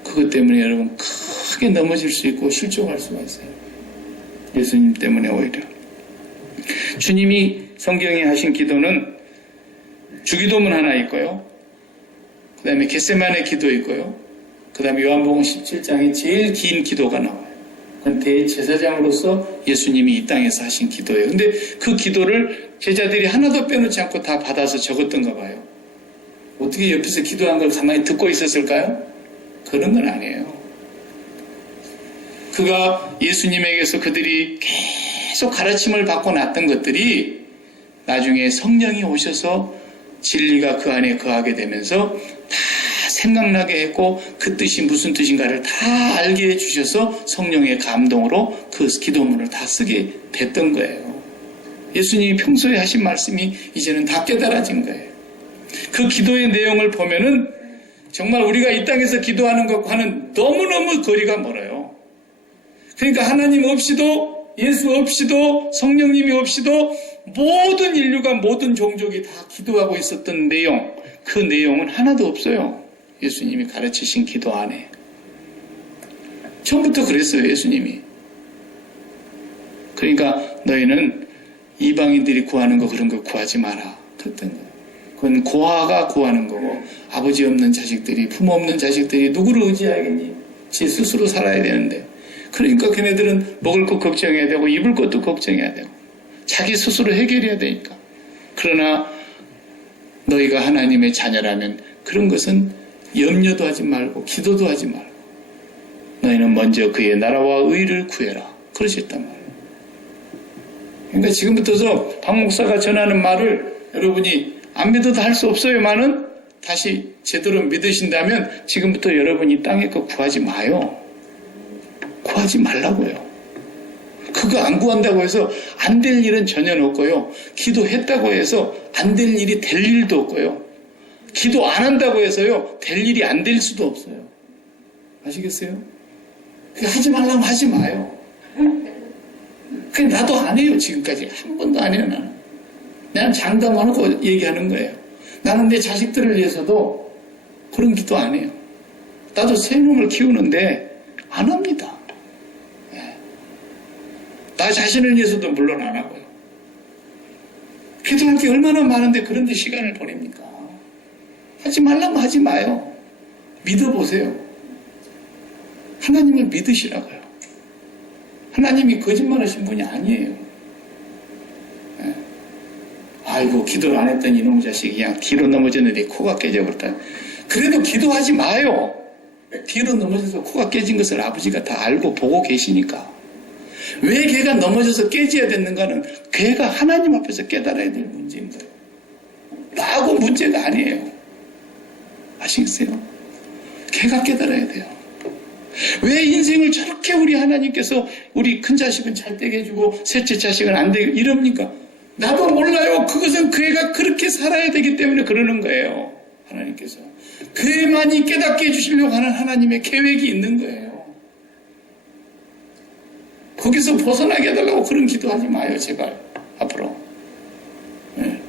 그것 때문에 여러분 크게 넘어질 수 있고 실족할 수가 있어요. 예수님 때문에 오히려. 주님이 성경에 하신 기도는 주기도문 하나 있고요. 그 다음에 겟세마네 기도 있고요. 그 다음에 요한복음 17장에 제일 긴 기도가 나와요. 그건 대제사장으로서 예수님이 이 땅에서 하신 기도예요. 근데 그 기도를 제자들이 하나도 빼놓지 않고 다 받아서 적었던가 봐요. 어떻게 옆에서 기도한 걸 가만히 듣고 있었을까요? 그런 건 아니에요. 그가 예수님에게서 그들이 계속 가르침을 받고 났던 것들이 나중에 성령이 오셔서 진리가 그 안에 거하게 되면서 다 생각나게 했고 그 뜻이 무슨 뜻인가를 다 알게 해주셔서 성령의 감동으로 그 기도문을 다 쓰게 됐던 거예요. 예수님이 평소에 하신 말씀이 이제는 다 깨달아진 거예요. 그 기도의 내용을 보면은 정말 우리가 이 땅에서 기도하는 것과는 너무너무 거리가 멀어요. 그러니까 하나님 없이도 예수 없이도 성령님이 없이도 모든 인류가 모든 종족이 다 기도하고 있었던 내용, 그 내용은 하나도 없어요. 예수님이 가르치신 기도 안에. 처음부터 그랬어요, 예수님이. 그러니까 너희는 이방인들이 구하는 거 그런 거 구하지 마라. 그랬던 거예요. 그건 고아가 구하는 거고 아버지 없는 자식들이, 부모 없는 자식들이 누구를 의지하겠니? 지 스스로 살아야 되는데. 그러니까 걔네들은 먹을 것 걱정해야 되고 입을 것도 걱정해야 되고 자기 스스로 해결해야 되니까. 그러나 너희가 하나님의 자녀라면 그런 것은 염려도 하지 말고 기도도 하지 말고 너희는 먼저 그의 나라와 의를 구해라. 그러셨단 말이에요. 그러니까 지금부터서 박 목사가 전하는 말을 여러분이 안 믿어도 할 수 없어요만은 다시 제대로 믿으신다면 지금부터 여러분이 땅에 거 구하지 마요. 구하지 말라고요. 그거 안 구한다고 해서 안 될 일은 전혀 없고요. 기도했다고 해서 안 될 일이 될 일도 없고요. 기도 안 한다고 해서요, 될 일이 안 될 수도 없어요. 아시겠어요? 하지 말라면 하지 마요. 그냥 나도 안 해요, 지금까지. 한 번도 안 해요, 나는. 나는 장담하고 얘기하는 거예요. 나는 내 자식들을 위해서도 그런 기도 안 해요. 나도 세 놈을 키우는데 안 합니다. 나 자신을 위해서도 물론 안 하고요. 기도할 게 얼마나 많은데 그런데 시간을 보냅니까? 하지 말라면 하지 마요. 믿어보세요. 하나님을 믿으시라고요. 하나님이 거짓말하신 분이 아니에요. 아이고 기도를 안 했더니 이놈의 자식이 그냥 뒤로 넘어졌는데 코가 깨져버렸다. 그래도 기도하지 마요. 뒤로 넘어져서 코가 깨진 것을 아버지가 다 알고 보고 계시니까. 왜 걔가 넘어져서 깨져야 됐는가는 걔가 하나님 앞에서 깨달아야 될 문제인 거예요. 나하고 문제가 아니에요. 아시겠어요? 걔가 깨달아야 돼요. 왜 인생을 저렇게 우리 하나님께서 우리 큰 자식은 잘 되게 해주고 셋째 자식은 안 되게 이럽니까? 나도 몰라요. 그것은 그 애가 그렇게 살아야 되기 때문에 그러는 거예요. 하나님께서. 그 애만이 깨닫게 해주시려고 하는 하나님의 계획이 있는 거예요. 거기서 벗어나게 해달라고 그런 기도하지 마요. 제발. 앞으로. 네.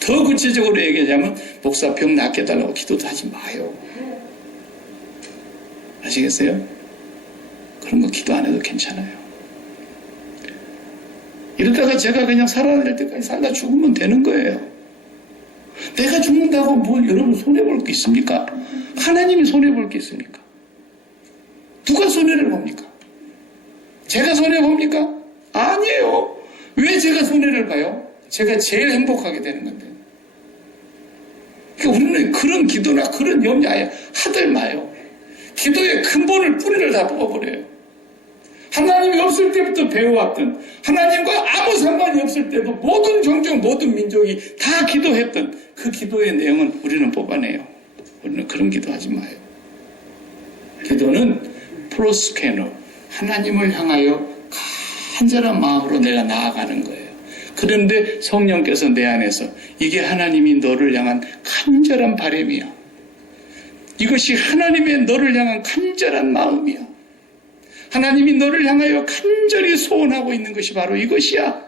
더 구체적으로 얘기하자면 목사 병 낫게 해달라고 기도도 하지 마요. 아시겠어요? 그런 거 기도 안 해도 괜찮아요. 이러다가 제가 그냥 살아야 될 때까지 살다 죽으면 되는 거예요. 내가 죽는다고 뭘 여러분 손해볼 게 있습니까? 하나님이 손해볼 게 있습니까? 누가 손해를 봅니까? 제가 손해봅니까? 아니에요. 왜 제가 손해를 봐요? 제가 제일 행복하게 되는 건데. 그러니까 우리는 그런 기도나 그런 염려 아예 하들 마요. 기도의 근본을 뿌리를 다 뽑아버려요. 하나님이 없을 때부터 배워왔던 하나님과 아무 상관이 없을 때도 모든 종족 모든 민족이 다 기도했던 그 기도의 내용은 우리는 뽑아내요. 우리는 그런 기도하지 마요. 기도는 프로스케노 하나님을 향하여 간절한 마음으로 내가 나아가는 거예요. 그런데 성령께서 내 안에서 이게 하나님이 너를 향한 간절한 바람이야. 이것이 하나님의 너를 향한 간절한 마음이야. 하나님이 너를 향하여 간절히 소원하고 있는 것이 바로 이것이야.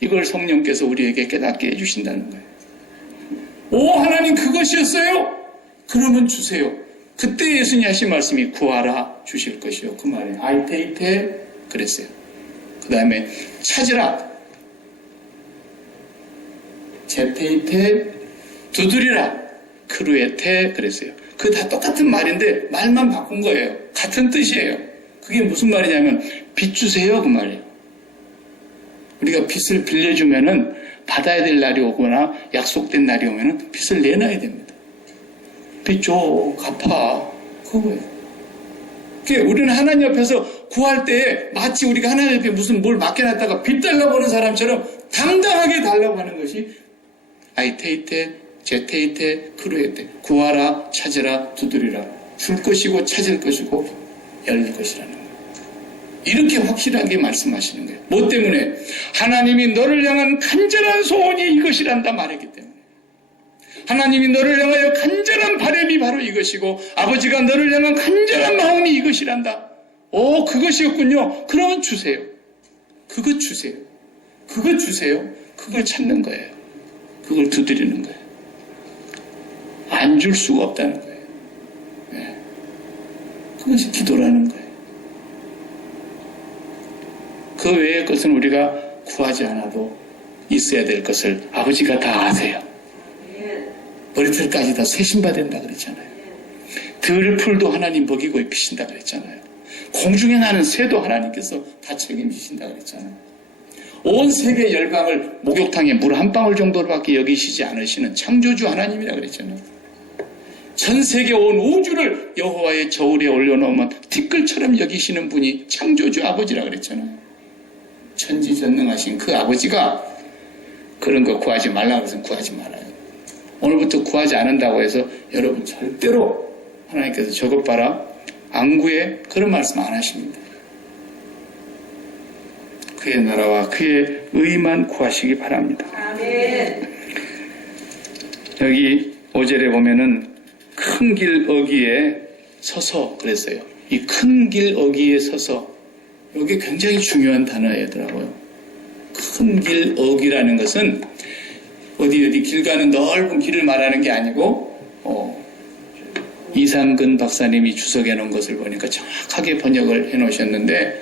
이걸 성령께서 우리에게 깨닫게 해주신다는 거예요. 오, 하나님 그것이었어요? 그러면 주세요. 그때 예수님이 하신 말씀이 구하라 주실 것이요. 그 말에 아이테이테 그랬어요. 그 다음에 찾으라 제테이테 두드리라 크루에테 그랬어요. 그거 다 똑같은 말인데 말만 바꾼 거예요. 같은 뜻이에요. 그게 무슨 말이냐면 빚 주세요 그 말이에요. 우리가 빚을 빌려주면은 받아야 될 날이 오거나 약속된 날이 오면은 빚을 내놔야 됩니다. 빚 줘 갚아 그거예요. 그러니까 우리는 하나님 앞에서 구할 때 마치 우리가 하나님 앞에 무슨 뭘 맡겨놨다가 빚 달라고 하는 사람처럼 당당하게 달라고 하는 것이 아이테이테 제테이테 크루에테 구하라 찾으라 두드리라 줄 것이고 찾을 것이고 열릴 것이라는 거예요. 이렇게 확실하게 말씀하시는 거예요. 뭐 때문에? 하나님이 너를 향한 간절한 소원이 이것이란다 말했기 때문에. 하나님이 너를 향하여 간절한 바람이 바로 이것이고 아버지가 너를 향한 간절한 마음이 이것이란다. 오, 그것이었군요. 그러면 주세요. 그것 주세요. 그것 주세요. 그걸 찾는 거예요. 그걸 두드리는 거예요. 안 줄 수가 없다는 거예요. 네. 그것이 기도라는 거예요. 그 외의 것은 우리가 구하지 않아도 있어야 될 것을 아버지가 다 아세요. 머리털까지 다 세신받는다 그랬잖아요. 들풀도 하나님 먹이고 입히신다 그랬잖아요. 공중에 나는 새도 하나님께서 다 책임지신다 그랬잖아요. 온 세계 열방을 목욕탕에 물 한 방울 정도로밖에 여기시지 않으시는 창조주 하나님이라 그랬잖아요. 전 세계 온 우주를 여호와의 저울에 올려놓으면 티끌처럼 여기시는 분이 창조주 아버지라 그랬잖아요. 천지전능하신 그 아버지가 그런 거 구하지 말라고 해서 구하지 말아요. 오늘부터 구하지 않는다고 해서 여러분 절대로 하나님께서 저것 봐라 안 구해 그런 말씀 안 하십니다. 그의 나라와 그의 의만 구하시기 바랍니다. 아멘. 여기 5절에 보면은 큰 길 어귀에 서서 그랬어요. 이 큰 길 어귀에 서서 이게 굉장히 중요한 단어더라고요. 큰 길 어귀라는 것은 어디 길 가는 넓은 길을 말하는 게 아니고 이상근 박사님이 주석해 놓은 것을 보니까 정확하게 번역을 해 놓으셨는데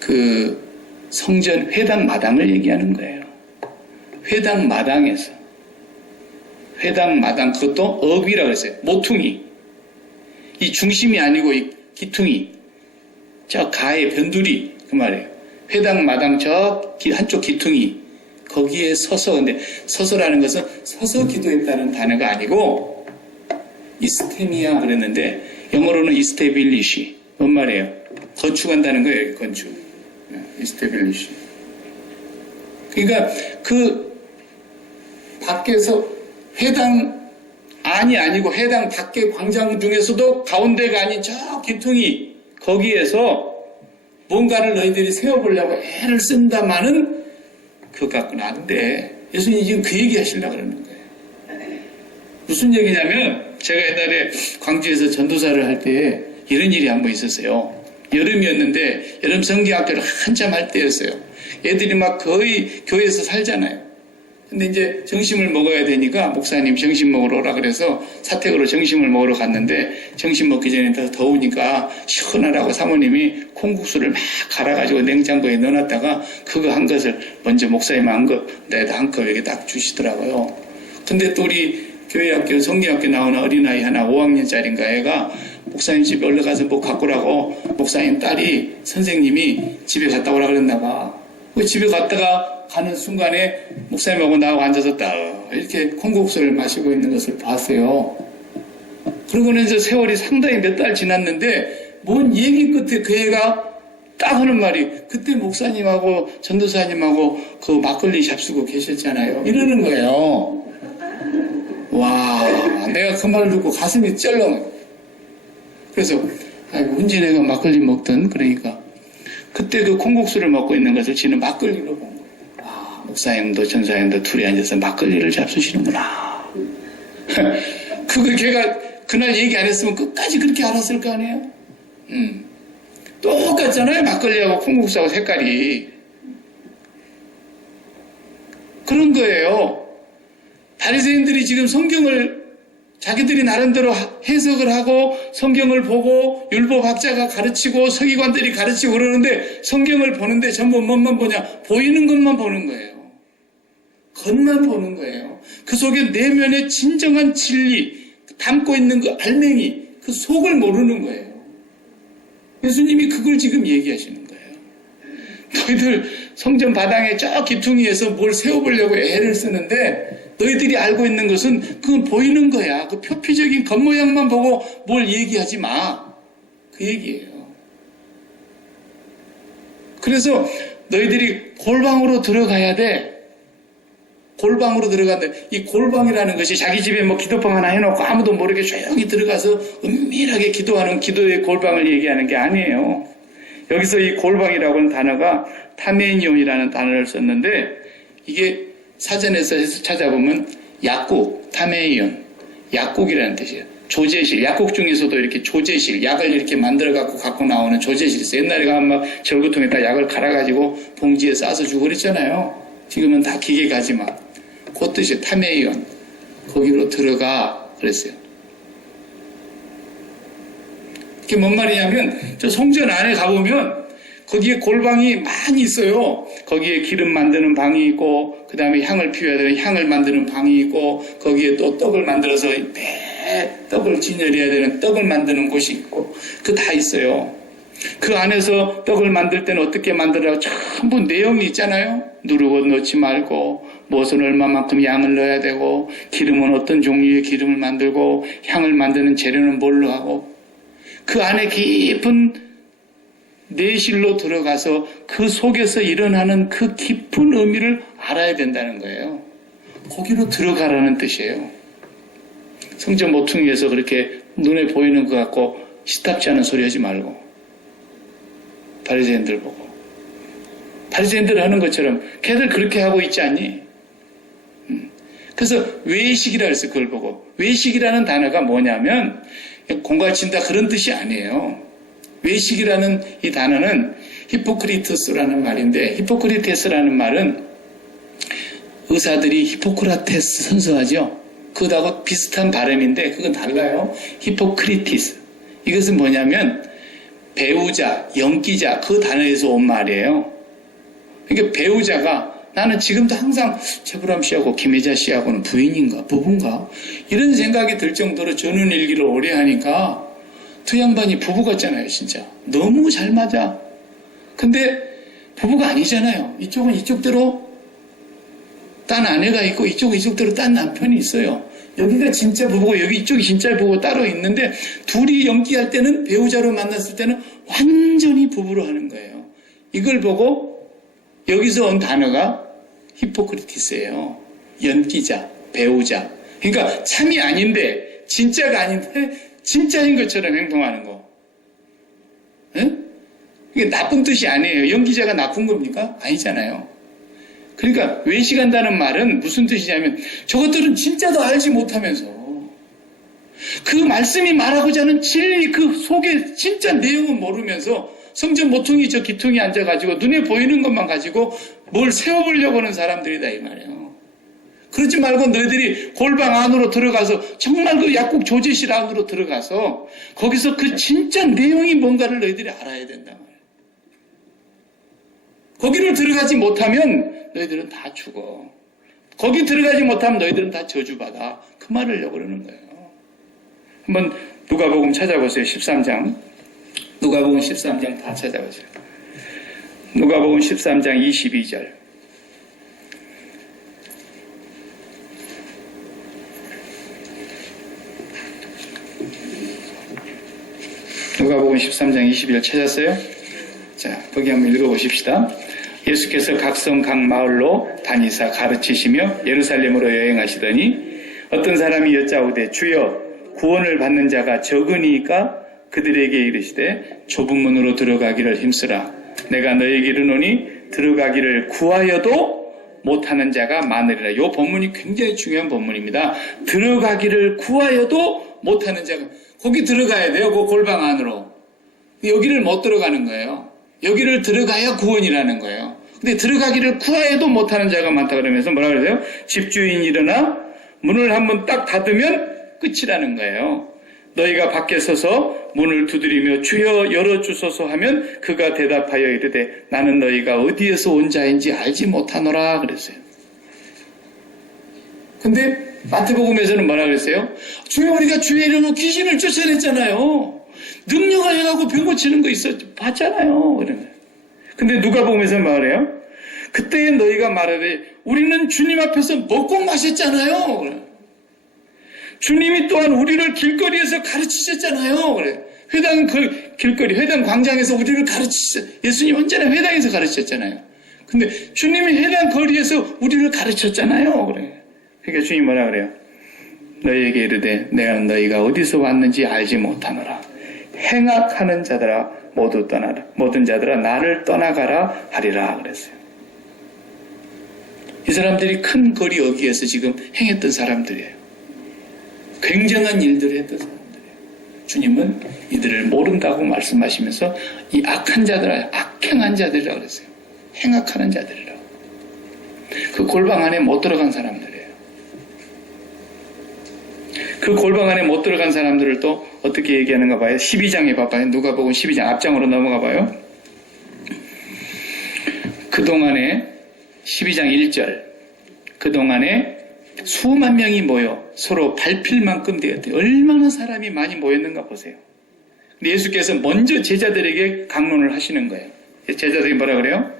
그 성전 회당 마당을 얘기하는 거예요. 회당 마당에서 회당 마당 그것도 어귀라고 했어요. 모퉁이 이 중심이 아니고 이 기퉁이 저 가의 변두리 그 말이에요. 회당 마당 저 한쪽 기퉁이 거기에 서서 근데 서서라는 것은 서서 기도했다는 단어가 아니고 이스테미아 그랬는데 영어로는 이스테빌리시 뭔 말이에요? 건축한다는 거예요. 건축. establish. 그러니까 그 밖에서 회당 안이 아니고 회당 밖의 광장 중에서도 가운데가 아닌 저 기퉁이 거기에서 뭔가를 너희들이 세워보려고 애를 쓴다마는 그거 갖고는 안 돼. 예수님이 지금 그 얘기 하시려고 그러는 거예요. 무슨 얘기냐면 제가 옛날에 광주에서 전도사를 할 때 이런 일이 한 번 있었어요. 여름이었는데 여름 성경학교를 한참 할 때였어요. 애들이 막 거의 교회에서 살잖아요. 근데 이제 점심을 먹어야 되니까 목사님 점심 먹으러 오라 그래서 사택으로 점심을 먹으러 갔는데 점심 먹기 전에 더 더우니까 시원하라고 사모님이 콩국수를 막 갈아가지고 냉장고에 넣어놨다가 그거 한 것을 먼저 목사님 한 것 내다 한 컵 이렇게 딱 주시더라고요. 근데 또 우리 교회학교 성경학교 나오는 어린아이 하나 5학년짜리인가 애가 목사님 집에 올라가서 뭐 갖고 오라고 목사님 딸이 선생님이 집에 갔다 오라 그랬나 봐. 그 집에 갔다가 가는 순간에 목사님하고 나하고 앉아서 딱 이렇게 콩국수를 마시고 있는 것을 봤어요. 그러고는 이제 세월이 상당히 몇 달 지났는데 뭔 얘기 끝에 그 애가 딱 하는 말이 그때 목사님하고 전도사님하고 그 막걸리 잡수고 계셨잖아요. 이러는 거예요. 와, 내가 그 말을 듣고 가슴이 쩔렁. 그래서 아이고 훈진애가 막걸리 먹던 그러니까 그때 그 콩국수를 먹고 있는 것을 지는 막걸리로 본 거예요. 아, 목사님도 전사님도 둘이 앉아서 막걸리를 잡수시는구나. 그거 걔가 그날 얘기 안 했으면 끝까지 그렇게 알았을 거 아니에요? 똑같잖아요. 막걸리하고 콩국수하고 색깔이. 그런 거예요. 바리새인들이 지금 성경을 자기들이 나름대로 해석을 하고 성경을 보고 율법학자가 가르치고 서기관들이 가르치고 그러는데 성경을 보는데 전부 뭐만 보냐? 보이는 것만 보는 거예요. 겉만 보는 거예요. 그 속에 내면의 진정한 진리, 담고 있는 그 알맹이, 그 속을 모르는 거예요. 예수님이 그걸 지금 얘기하시는 거예요. 너희들 성전 바닥에 저 기퉁이에서 뭘 세워보려고 애를 쓰는데 너희들이 알고 있는 것은 그건 보이는 거야. 그 표피적인 겉모양만 보고 뭘 얘기하지 마. 그 얘기예요. 그래서 너희들이 골방으로 들어가야 돼. 골방으로 들어간다. 이 골방이라는 것이 자기 집에 뭐 기도방 하나 해놓고 아무도 모르게 조용히 들어가서 은밀하게 기도하는 기도의 골방을 얘기하는 게 아니에요. 여기서 이 골방이라고 하는 단어가 타메니온이라는 단어를 썼는데 이게 사전에서 찾아보면 약국, 타메이온, 약국이라는 뜻이에요. 조제실, 약국 중에서도 이렇게 조제실, 약을 이렇게 갖고 나오는 조제실이 있어요. 옛날에 가면 막 절구통에다 약을 갈아가지고 봉지에 싸서 주고 그랬잖아요. 지금은 다 기계 가지만. 그 뜻이 타메이온. 거기로 들어가 그랬어요. 그게 뭔 말이냐면 저 성전 안에 가보면 거기에 골방이 많이 있어요. 거기에 기름 만드는 방이 있고 그 다음에 향을 피워야 되는 향을 만드는 방이 있고 거기에 또 떡을 만들어서 떡을 진열해야 되는 떡을 만드는 곳이 있고 그 다 있어요. 그 안에서 떡을 만들 때는 어떻게 만들어라고 전부 내용이 있잖아요. 누르고 넣지 말고 무엇은 얼마만큼 양을 넣어야 되고 기름은 어떤 종류의 기름을 만들고 향을 만드는 재료는 뭘로 하고 그 안에 깊은 내실로 들어가서 그 속에서 일어나는 그 깊은 의미를 알아야 된다는 거예요. 거기로 들어가라는 뜻이에요. 성전 모퉁이에서 그렇게 눈에 보이는 것 같고 시답지 않은 소리 하지 말고 바리새인들 보고 바리새인들 하는 것처럼 걔들 그렇게 하고 있지 않니? 그래서 외식이라 해서 그걸 보고 외식이라는 단어가 뭐냐면 공갈친다 그런 뜻이 아니에요. 외식이라는 이 단어는 히포크리토스라는 말인데 히포크리테스라는 말은 의사들이 히포크라테스 선서하죠. 그거하고 비슷한 발음인데 그건 달라요. 히포크리티스. 이것은 뭐냐면 배우자, 연기자 그 단어에서 온 말이에요. 그러니까 배우자가 나는 지금도 항상 최불암 씨하고 김혜자 씨하고는 부인인가 부부인가 이런 생각이 들 정도로 전원일기를 오래 하니까 두 양반이 부부 같잖아요. 진짜 너무 잘 맞아. 근데 부부가 아니잖아요. 이쪽은 이쪽대로 딴 아내가 있고 이쪽은 이쪽대로 딴 남편이 있어요. 여기가 진짜 부부고 여기 이쪽이 진짜 부부고 따로 있는데 둘이 연기할 때는 배우자로 만났을 때는 완전히 부부로 하는 거예요. 이걸 보고 여기서 온 단어가 히포크리티스예요. 연기자, 배우자. 그러니까 참이 아닌데, 진짜가 아닌데 진짜인 것처럼 행동하는 거. 예? 이게 나쁜 뜻이 아니에요. 연기자가 나쁜 겁니까? 아니잖아요. 그러니까 외식한다는 말은 무슨 뜻이냐면 저것들은 진짜도 알지 못하면서 그 말씀이 말하고자 하는 진리 그 속에 진짜 내용은 모르면서 성전 모퉁이 저 기퉁이 앉아가지고 눈에 보이는 것만 가지고 뭘 세워보려고 하는 사람들이다 이 말이에요. 그러지 말고 너희들이 골방 안으로 들어가서 정말 그 약국 조제실 안으로 들어가서 거기서 그 진짜 내용이 뭔가를 너희들이 알아야 된다 말이에요. 거기를 들어가지 못하면 너희들은 다 죽어. 거기 들어가지 못하면 너희들은 다 저주받아. 그 말을 하려고 그러는 거예요. 한번 누가복음 찾아보세요. 13장. 누가복음 13장 다 찾아보세요. 누가복음 13장 22절. 누가복음 13장 22절 찾았어요? 자, 거기 한번 읽어보십시다. 예수께서 각성 각 마을로 다니사 가르치시며 예루살렘으로 여행하시더니 어떤 사람이 여짜오되 주여 구원을 받는 자가 적으니까 그들에게 이르시되 좁은 문으로 들어가기를 힘쓰라. 내가 너에게 이르노니 들어가기를 구하여도 못하는 자가 많으리라. 이 본문이 굉장히 중요한 본문입니다. 들어가기를 구하여도 못하는 자가, 거기 들어가야 돼요. 그 골방 안으로. 여기를 못 들어가는 거예요. 여기를 들어가야 구원이라는 거예요. 근데 들어가기를 구하여도 못하는 자가 많다 그러면서 뭐라 그러세요? 집주인이 일어나 문을 한번 딱 닫으면 끝이라는 거예요. 너희가 밖에 서서 문을 두드리며 주여 열어주소서 하면 그가 대답하여 이르되 나는 너희가 어디에서 온 자인지 알지 못하노라 그랬어요. 근데 마태복음에서는 뭐라 그랬어요? 주여 우리가 주의 이름으로 귀신을 쫓아냈잖아요. 능력을 해가고 병 고치는 거 있었죠. 봤잖아요. 그러면. 근데 누가복음에서는 말해요. 그때 너희가 말하되 우리는 주님 앞에서 먹고 마셨잖아요. 그래. 주님이 또한 우리를 길거리에서 가르치셨잖아요. 그래. 회당 그 길거리, 회당 광장에서 우리를 가르치셨어요. 예수님 언제나 회당에서 가르치셨잖아요. 근데 주님이 회당 거리에서 우리를 가르쳤잖아요. 그래. 그러니까 주님 뭐라 그래요? 너희에게 이르되 내가 너희가 어디서 왔는지 알지 못하노라. 행악하는 자들아 모두 떠나라. 모든 자들아 나를 떠나가라 하리라 그랬어요. 이 사람들이 큰 거리 어귀에서 지금 행했던 사람들이에요. 굉장한 일들을 했던 사람들이에요. 주님은 이들을 모른다고 말씀하시면서 이 악한 자들아, 악행한 자들이라고 그랬어요. 행악하는 자들이라고. 그 골방 안에 못 들어간 사람들이에요. 그 골방 안에 못 들어간 사람들을 또 어떻게 얘기하는가 봐요. 12장에 봐봐요. 누가복음 12장 앞장으로 넘어가 봐요. 그동안에 12장 1절 그동안에 수만 명이 모여 서로 밟힐 만큼 되었대요. 얼마나 사람이 많이 모였는가 보세요. 근데 예수께서 먼저 제자들에게 강론을 하시는 거예요. 제자들이 뭐라 그래요?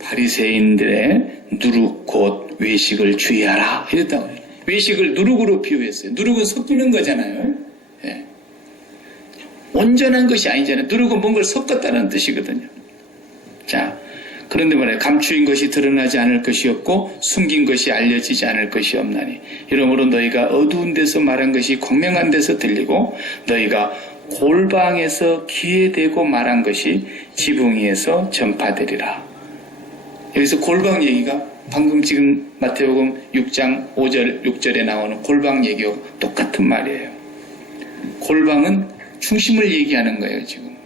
바리새인들의 누룩 곧 외식을 주의하라 이랬다고 해요. 외식을 누룩으로 비유했어요. 누룩은 섞이는 거잖아요. 예. 온전한 것이 아니잖아요. 누룩은 뭔가를 섞었다는 뜻이거든요. 자, 그런데 말이에요. 감추인 것이 드러나지 않을 것이 없고 숨긴 것이 알려지지 않을 것이 없나니 이러므로 너희가 어두운 데서 말한 것이 광명한 데서 들리고 너희가 골방에서 귀에 대고 말한 것이 지붕 위에서 전파되리라. 여기서 골방 얘기가 방금 지금 마태복음 6장 5절 6절에 나오는 골방 얘기와 똑같은 말이에요. 골방은 중심을 얘기하는 거예요. 지금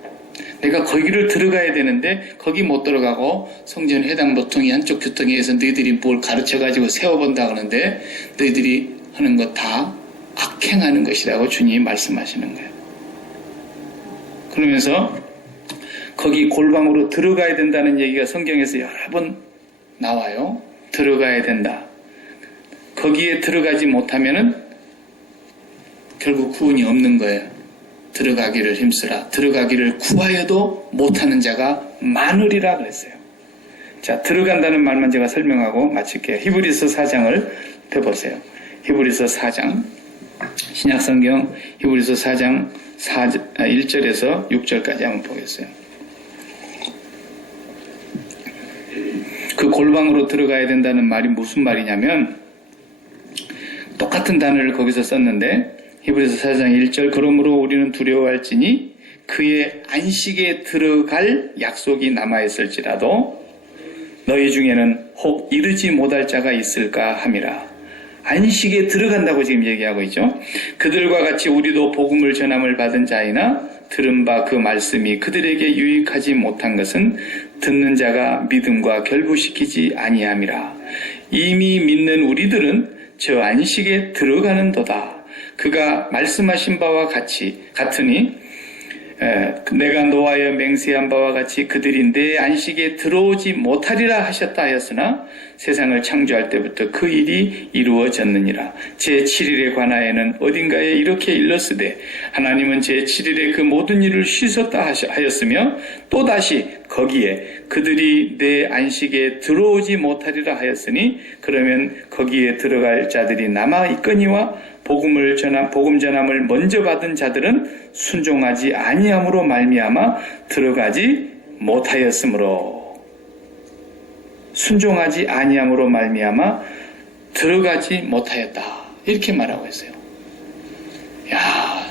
내가 거기를 들어가야 되는데 거기 못 들어가고 성전 회당 모퉁이 한쪽 규통에서 너희들이 뭘 가르쳐가지고 세워본다 하는데 너희들이 하는 것 다 악행하는 것이라고 주님이 말씀하시는 거예요. 그러면서 거기 골방으로 들어가야 된다는 얘기가 성경에서 여러 번 나와요. 들어가야 된다. 거기에 들어가지 못하면은 결국 구원이 없는 거예요. 들어가기를 힘쓰라. 들어가기를 구하여도 못하는 자가 많으리라 그랬어요. 자, 들어간다는 말만 제가 설명하고 마칠게요. 히브리서 4장을 펴보세요. 히브리서 4장 신약성경 히브리서 4장 1절에서 6절까지 한번 보겠어요. 골방으로 들어가야 된다는 말이 무슨 말이냐면 똑같은 단어를 거기서 썼는데 히브리서 4장 1절 그러므로 우리는 두려워할지니 그의 안식에 들어갈 약속이 남아있을지라도 너희 중에는 혹 이르지 못할 자가 있을까 함이라. 안식에 들어간다고 지금 얘기하고 있죠. 그들과 같이 우리도 복음을 전함을 받은 자이나 들은 바 그 말씀이 그들에게 유익하지 못한 것은 듣는 자가 믿음과 결부시키지 아니함이라. 이미 믿는 우리들은 저 안식에 들어가는도다. 그가 말씀하신 바와 같으니 내가 노하여 맹세한 바와 같이 그들이 내 안식에 들어오지 못하리라 하셨다 하였으나 세상을 창조할 때부터 그 일이 이루어졌느니라. 제7일에 관하여는 어딘가에 이렇게 일렀으되 하나님은 제7일에 그 모든 일을 쉬셨다 하였으며 또다시 거기에 그들이 내 안식에 들어오지 못하리라 하였으니 그러면 거기에 들어갈 자들이 남아있거니와 복음 전함을 먼저 받은 자들은 순종하지 아니함으로 말미암아 들어가지 못하였으므로 순종하지 아니함으로 말미암아 들어가지 못하였다. 이렇게 말하고 있어요. 야,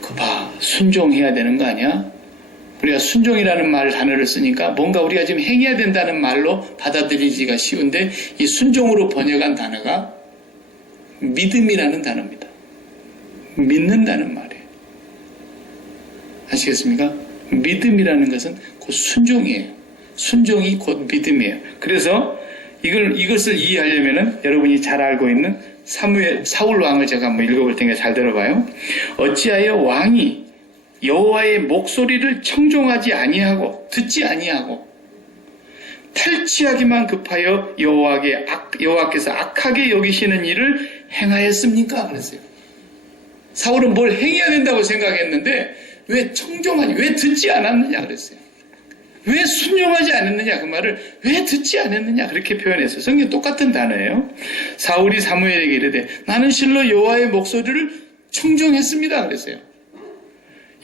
그 봐, 순종해야 되는 거 아니야? 우리가 순종이라는 단어를 쓰니까 뭔가 우리가 지금 행해야 된다는 말로 받아들이기가 쉬운데 이 순종으로 번역한 단어가 믿음이라는 단어입니다. 믿는다는 말이에요. 아시겠습니까? 믿음이라는 것은 곧 순종이에요. 순종이 곧 믿음이에요. 그래서 이것을 이해하려면은 여러분이 잘 알고 있는 사울 왕을 제가 한번 읽어볼 테니까 잘 들어봐요. 어찌하여 왕이 여호와의 목소리를 청종하지 아니하고 듣지 아니하고 탈취하기만 급하여 여호와께서 악하게 여기시는 일을 행하였습니까? 그랬어요. 사울은 뭘 행해야 된다고 생각했는데 왜 왜 듣지 않았느냐 그랬어요. 왜 순종하지 않았느냐 그 말을 왜 듣지 않았느냐 그렇게 표현했어요. 성경 똑같은 단어예요. 사울이 사무엘에게 이르되 나는 실로 여호와의 목소리를 청종했습니다 그랬어요.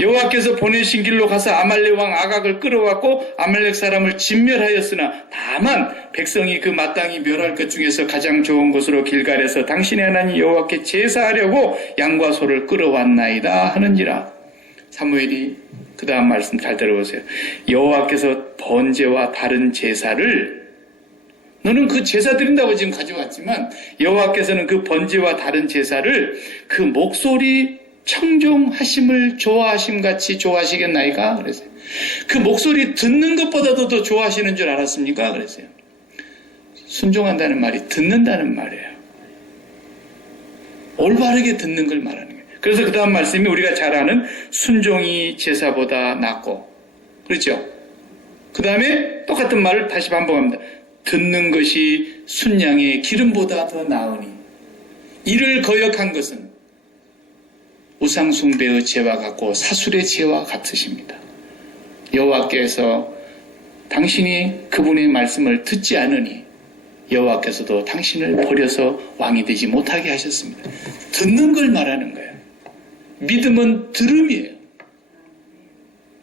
여호와께서 보내신 길로 가서 아말렉 왕 아각을 끌어왔고 아말렉 사람을 진멸하였으나 다만 백성이 그 마땅히 멸할 것 중에서 가장 좋은 곳으로 길갈에서 당신의 하나님 여호와께 제사하려고 양과 소를 끌어왔나이다 하는지라. 사무엘이 그 다음 말씀 잘 들어보세요. 여호와께서 번제와 다른 제사를 너는 그 제사 드린다고 지금 가져왔지만 여호와께서는 그 번제와 다른 제사를 그 목소리 청종하심을 좋아하심같이 좋아하시겠나이까? 그랬어요. 그 목소리 듣는 것보다도 더 좋아하시는 줄 알았습니까? 그랬어요. 순종한다는 말이 듣는다는 말이에요. 올바르게 듣는 걸 말하는 거예요. 그래서 그 다음 말씀이 우리가 잘 아는 순종이 제사보다 낫고 그렇죠? 그 다음에 똑같은 말을 다시 반복합니다. 듣는 것이 순양의 기름보다 더 나으니 이를 거역한 것은 우상숭배의 죄와 같고 사술의 죄와 같으십니다. 여호와께서 당신이 그분의 말씀을 듣지 않으니 여호와께서도 당신을 버려서 왕이 되지 못하게 하셨습니다. 듣는 걸 말하는 거예요. 믿음은 들음이에요.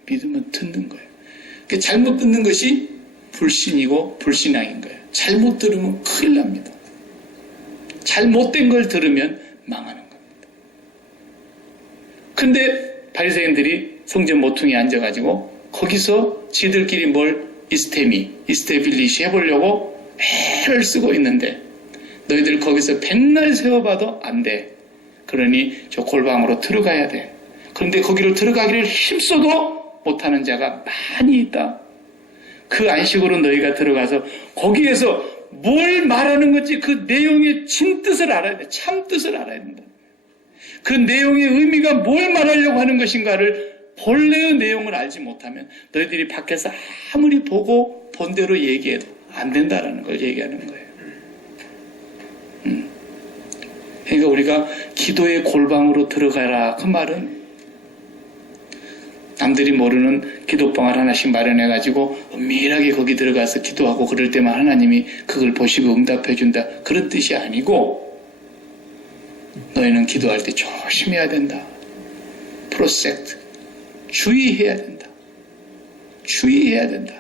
믿음은 듣는 거예요. 그러니까 잘못 듣는 것이 불신이고 불신앙인 거예요. 잘못 들으면 큰일 납니다. 잘못된 걸 들으면 망하는 겁니다. 근데 바리새인들이 성전 모퉁이에 앉아가지고 거기서 지들끼리 뭘 이스테빌리시 해보려고 애를 쓰고 있는데 너희들 거기서 백날 세워봐도 안 돼. 그러니 저 골방으로 들어가야 돼. 그런데 거기로 들어가기를 힘써도 못하는 자가 많이 있다. 그 안식으로 너희가 들어가서 거기에서 뭘 말하는 건지 그 내용의 진뜻을 알아야 돼. 참뜻을 알아야 된다. 그 내용의 의미가 뭘 말하려고 하는 것인가를 본래의 내용을 알지 못하면 너희들이 밖에서 아무리 보고 본 대로 얘기해도 안 된다라는 걸 얘기하는 거예요. 그러니까 우리가 기도의 골방으로 들어가라 그 말은 남들이 모르는 기도방을 하나씩 마련해가지고 은밀하게 거기 들어가서 기도하고 그럴 때만 하나님이 그걸 보시고 응답해준다 그런 뜻이 아니고 너희는 기도할 때 조심해야 된다. 프로섹트 주의해야 된다. 주의해야 된다.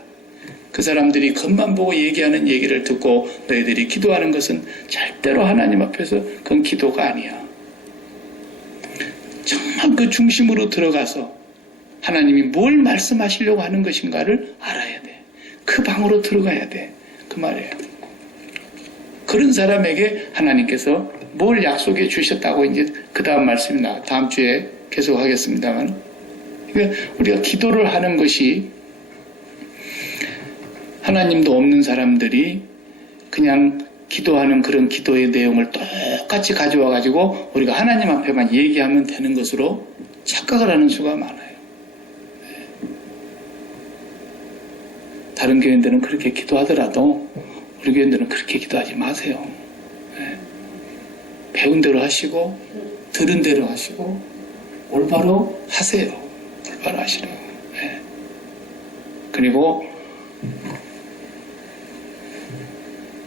그 사람들이 겉만 보고 얘기하는 얘기를 듣고 너희들이 기도하는 것은 절대로 하나님 앞에서 그건 기도가 아니야. 정말 그 중심으로 들어가서 하나님이 뭘 말씀하시려고 하는 것인가를 알아야 돼. 그 방으로 들어가야 돼. 그 말이에요. 그런 사람에게 하나님께서 뭘 약속해 주셨다고 이제 그 다음 말씀이 다음 주에 계속 하겠습니다만. 그러니까 우리가 기도를 하는 것이 하나님도 없는 사람들이 그냥 기도하는 그런 기도의 내용을 똑같이 가져와 가지고 우리가 하나님 앞에만 얘기하면 되는 것으로 착각을 하는 수가 많아요. 다른 교인들은 그렇게 기도하더라도 우리 교인들은 그렇게 기도하지 마세요. 배운 대로 하시고 들은 대로 하시고 올바로 하세요. 올바로 하시라고. 그리고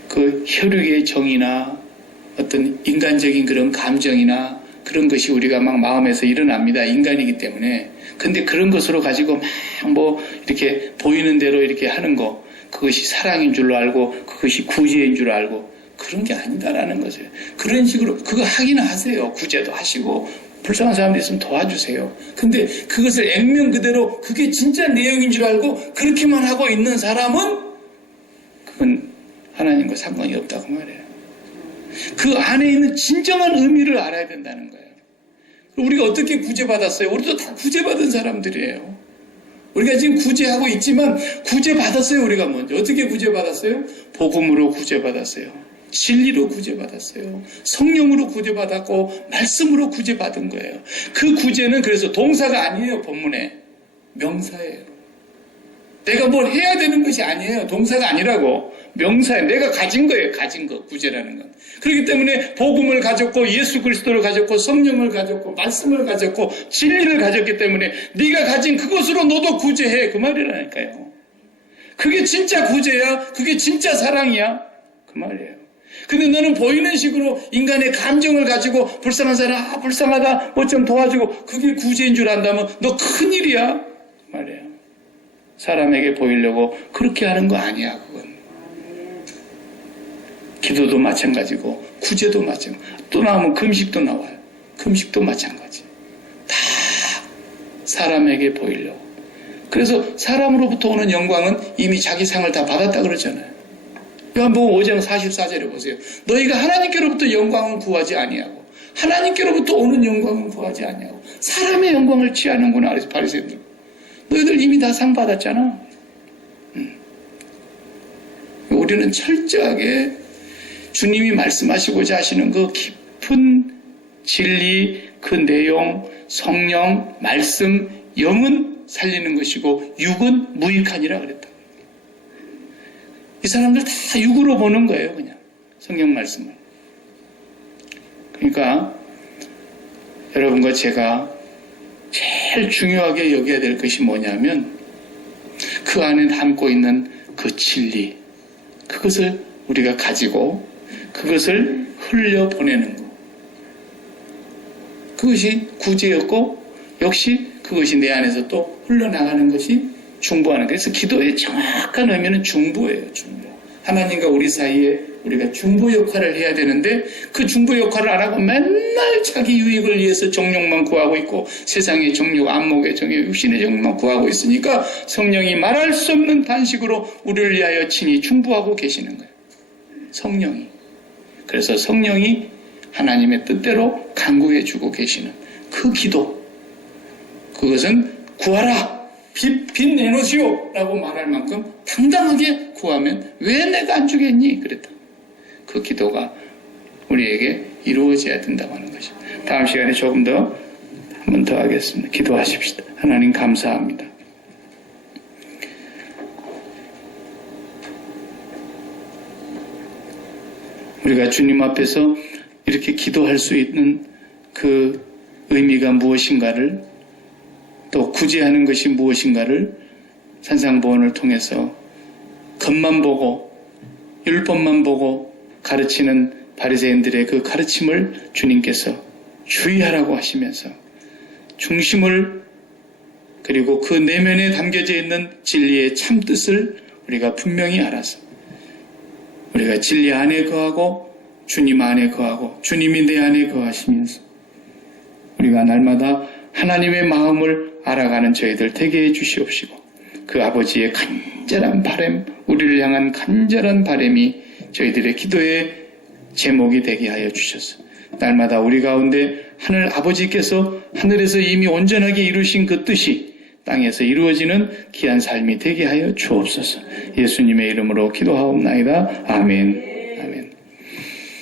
그 혈육의 정이나 어떤 인간적인 그런 감정이나 그런 것이 우리가 막 마음에서 일어납니다. 인간이기 때문에. 근데 그런 것으로 가지고 막 뭐 이렇게 보이는 대로 이렇게 하는 거, 그것이 사랑인 줄로 알고 그것이 구제인 줄 알고 그런 게 아니다라는 것을. 그런 식으로 그거 하기는 하세요. 구제도 하시고 불쌍한 사람들 있으면 도와주세요. 근데 그것을 액면 그대로 그게 진짜 내용인 줄 알고 그렇게만 하고 있는 사람은 그건 하나님과 상관이 없다고 말해요. 그 안에 있는 진정한 의미를 알아야 된다는 거예요. 우리가 어떻게 구제받았어요? 우리도 다 구제받은 사람들이에요. 우리가 지금 구제하고 있지만 구제받았어요. 우리가 먼저. 어떻게 구제받았어요? 복음으로 구제받았어요. 진리로 구제받았어요. 성령으로 구제받았고 말씀으로 구제받은 거예요. 그 구제는 그래서 동사가 아니에요. 본문에. 명사예요. 내가 뭘 해야 되는 것이 아니에요. 동사가 아니라고. 명사예요. 내가 가진 거예요. 가진 거. 구제라는 건. 그렇기 때문에 복음을 가졌고 예수 그리스도를 가졌고 성령을 가졌고 말씀을 가졌고 진리를 가졌기 때문에 네가 가진 그것으로 너도 구제해. 그 말이라니까요. 그게 진짜 구제야. 그게 진짜 사랑이야. 그 말이에요. 근데 너는 보이는 식으로 인간의 감정을 가지고 불쌍한 사람, 불쌍하다, 뭐 좀 도와주고 그게 구제인 줄 안다면 너 큰일이야. 그 말이에요. 사람에게 보이려고 그렇게 하는 거 아니야. 그건. 기도도 마찬가지고 구제도 마찬가지. 또 나오면 금식도 나와요. 금식도 마찬가지. 다 사람에게 보이려고. 그래서 사람으로부터 오는 영광은 이미 자기 상을 다 받았다 그러잖아요. 요한복음 5장 44절에 보세요. 너희가 하나님께로부터 영광은 구하지 아니하고 하나님께로부터 오는 영광은 구하지 아니하고 사람의 영광을 취하는구나. 그래서 바리새인들. 너희들 이미 다 상 받았잖아. 우리는 철저하게 주님이 말씀하시고자 하시는 그 깊은 진리, 그 내용, 성령, 말씀, 영은 살리는 것이고 육은 무익하니라 그랬다. 이 사람들 다 육으로 보는 거예요. 그냥 성경 말씀을. 그러니까 여러분과 제가 제일 중요하게 여겨야 될 것이 뭐냐면 그 안에 담고 있는 그 진리, 그것을 우리가 가지고 그것을 흘려보내는 것. 그것이 구제였고 역시 그것이 내 안에서 또 흘러나가는 것이 중보하는 거예요. 그래서 기도의 정확한 의미는 중보예요. 중보. 하나님과 우리 사이에 우리가 중보 역할을 해야 되는데 그 중보 역할을 안 하고 맨날 자기 유익을 위해서 정욕만 구하고 있고 세상의 정욕, 안목의 정욕, 육신의 정욕만 구하고 있으니까 성령이 말할 수 없는 단식으로 우리를 위하여 친히 중보하고 계시는 거예요. 성령이. 그래서 성령이 하나님의 뜻대로 간구해 주고 계시는 그 기도. 그것은 구하라. 빚 내놓으시오 라고 말할 만큼 당당하게 구하면 왜 내가 안 주겠니? 그랬다. 그 기도가 우리에게 이루어져야 된다고 하는 것이죠. 다음 시간에 조금 더 한 번 더 하겠습니다. 기도하십시다. 하나님 감사합니다. 우리가 주님 앞에서 이렇게 기도할 수 있는 그 의미가 무엇인가를 또 구제하는 것이 무엇인가를 산상보원을 통해서 겉만 보고 율법만 보고 가르치는 바리새인들의 그 가르침을 주님께서 주의하라고 하시면서 중심을 그리고 그 내면에 담겨져 있는 진리의 참뜻을 우리가 분명히 알아서 우리가 진리 안에 거하고 주님 안에 거하고 주님이 내 안에 거하시면서 우리가 날마다 하나님의 마음을 알아가는 저희들 되게 해주시옵시고 그 아버지의 간절한 바람, 우리를 향한 간절한 바람이 저희들의 기도의 제목이 되게 하여 주셔서 날마다 우리 가운데 하늘 아버지께서 하늘에서 이미 온전하게 이루신 그 뜻이 땅에서 이루어지는 귀한 삶이 되게 하여 주옵소서. 예수님의 이름으로 기도하옵나이다. 아멘.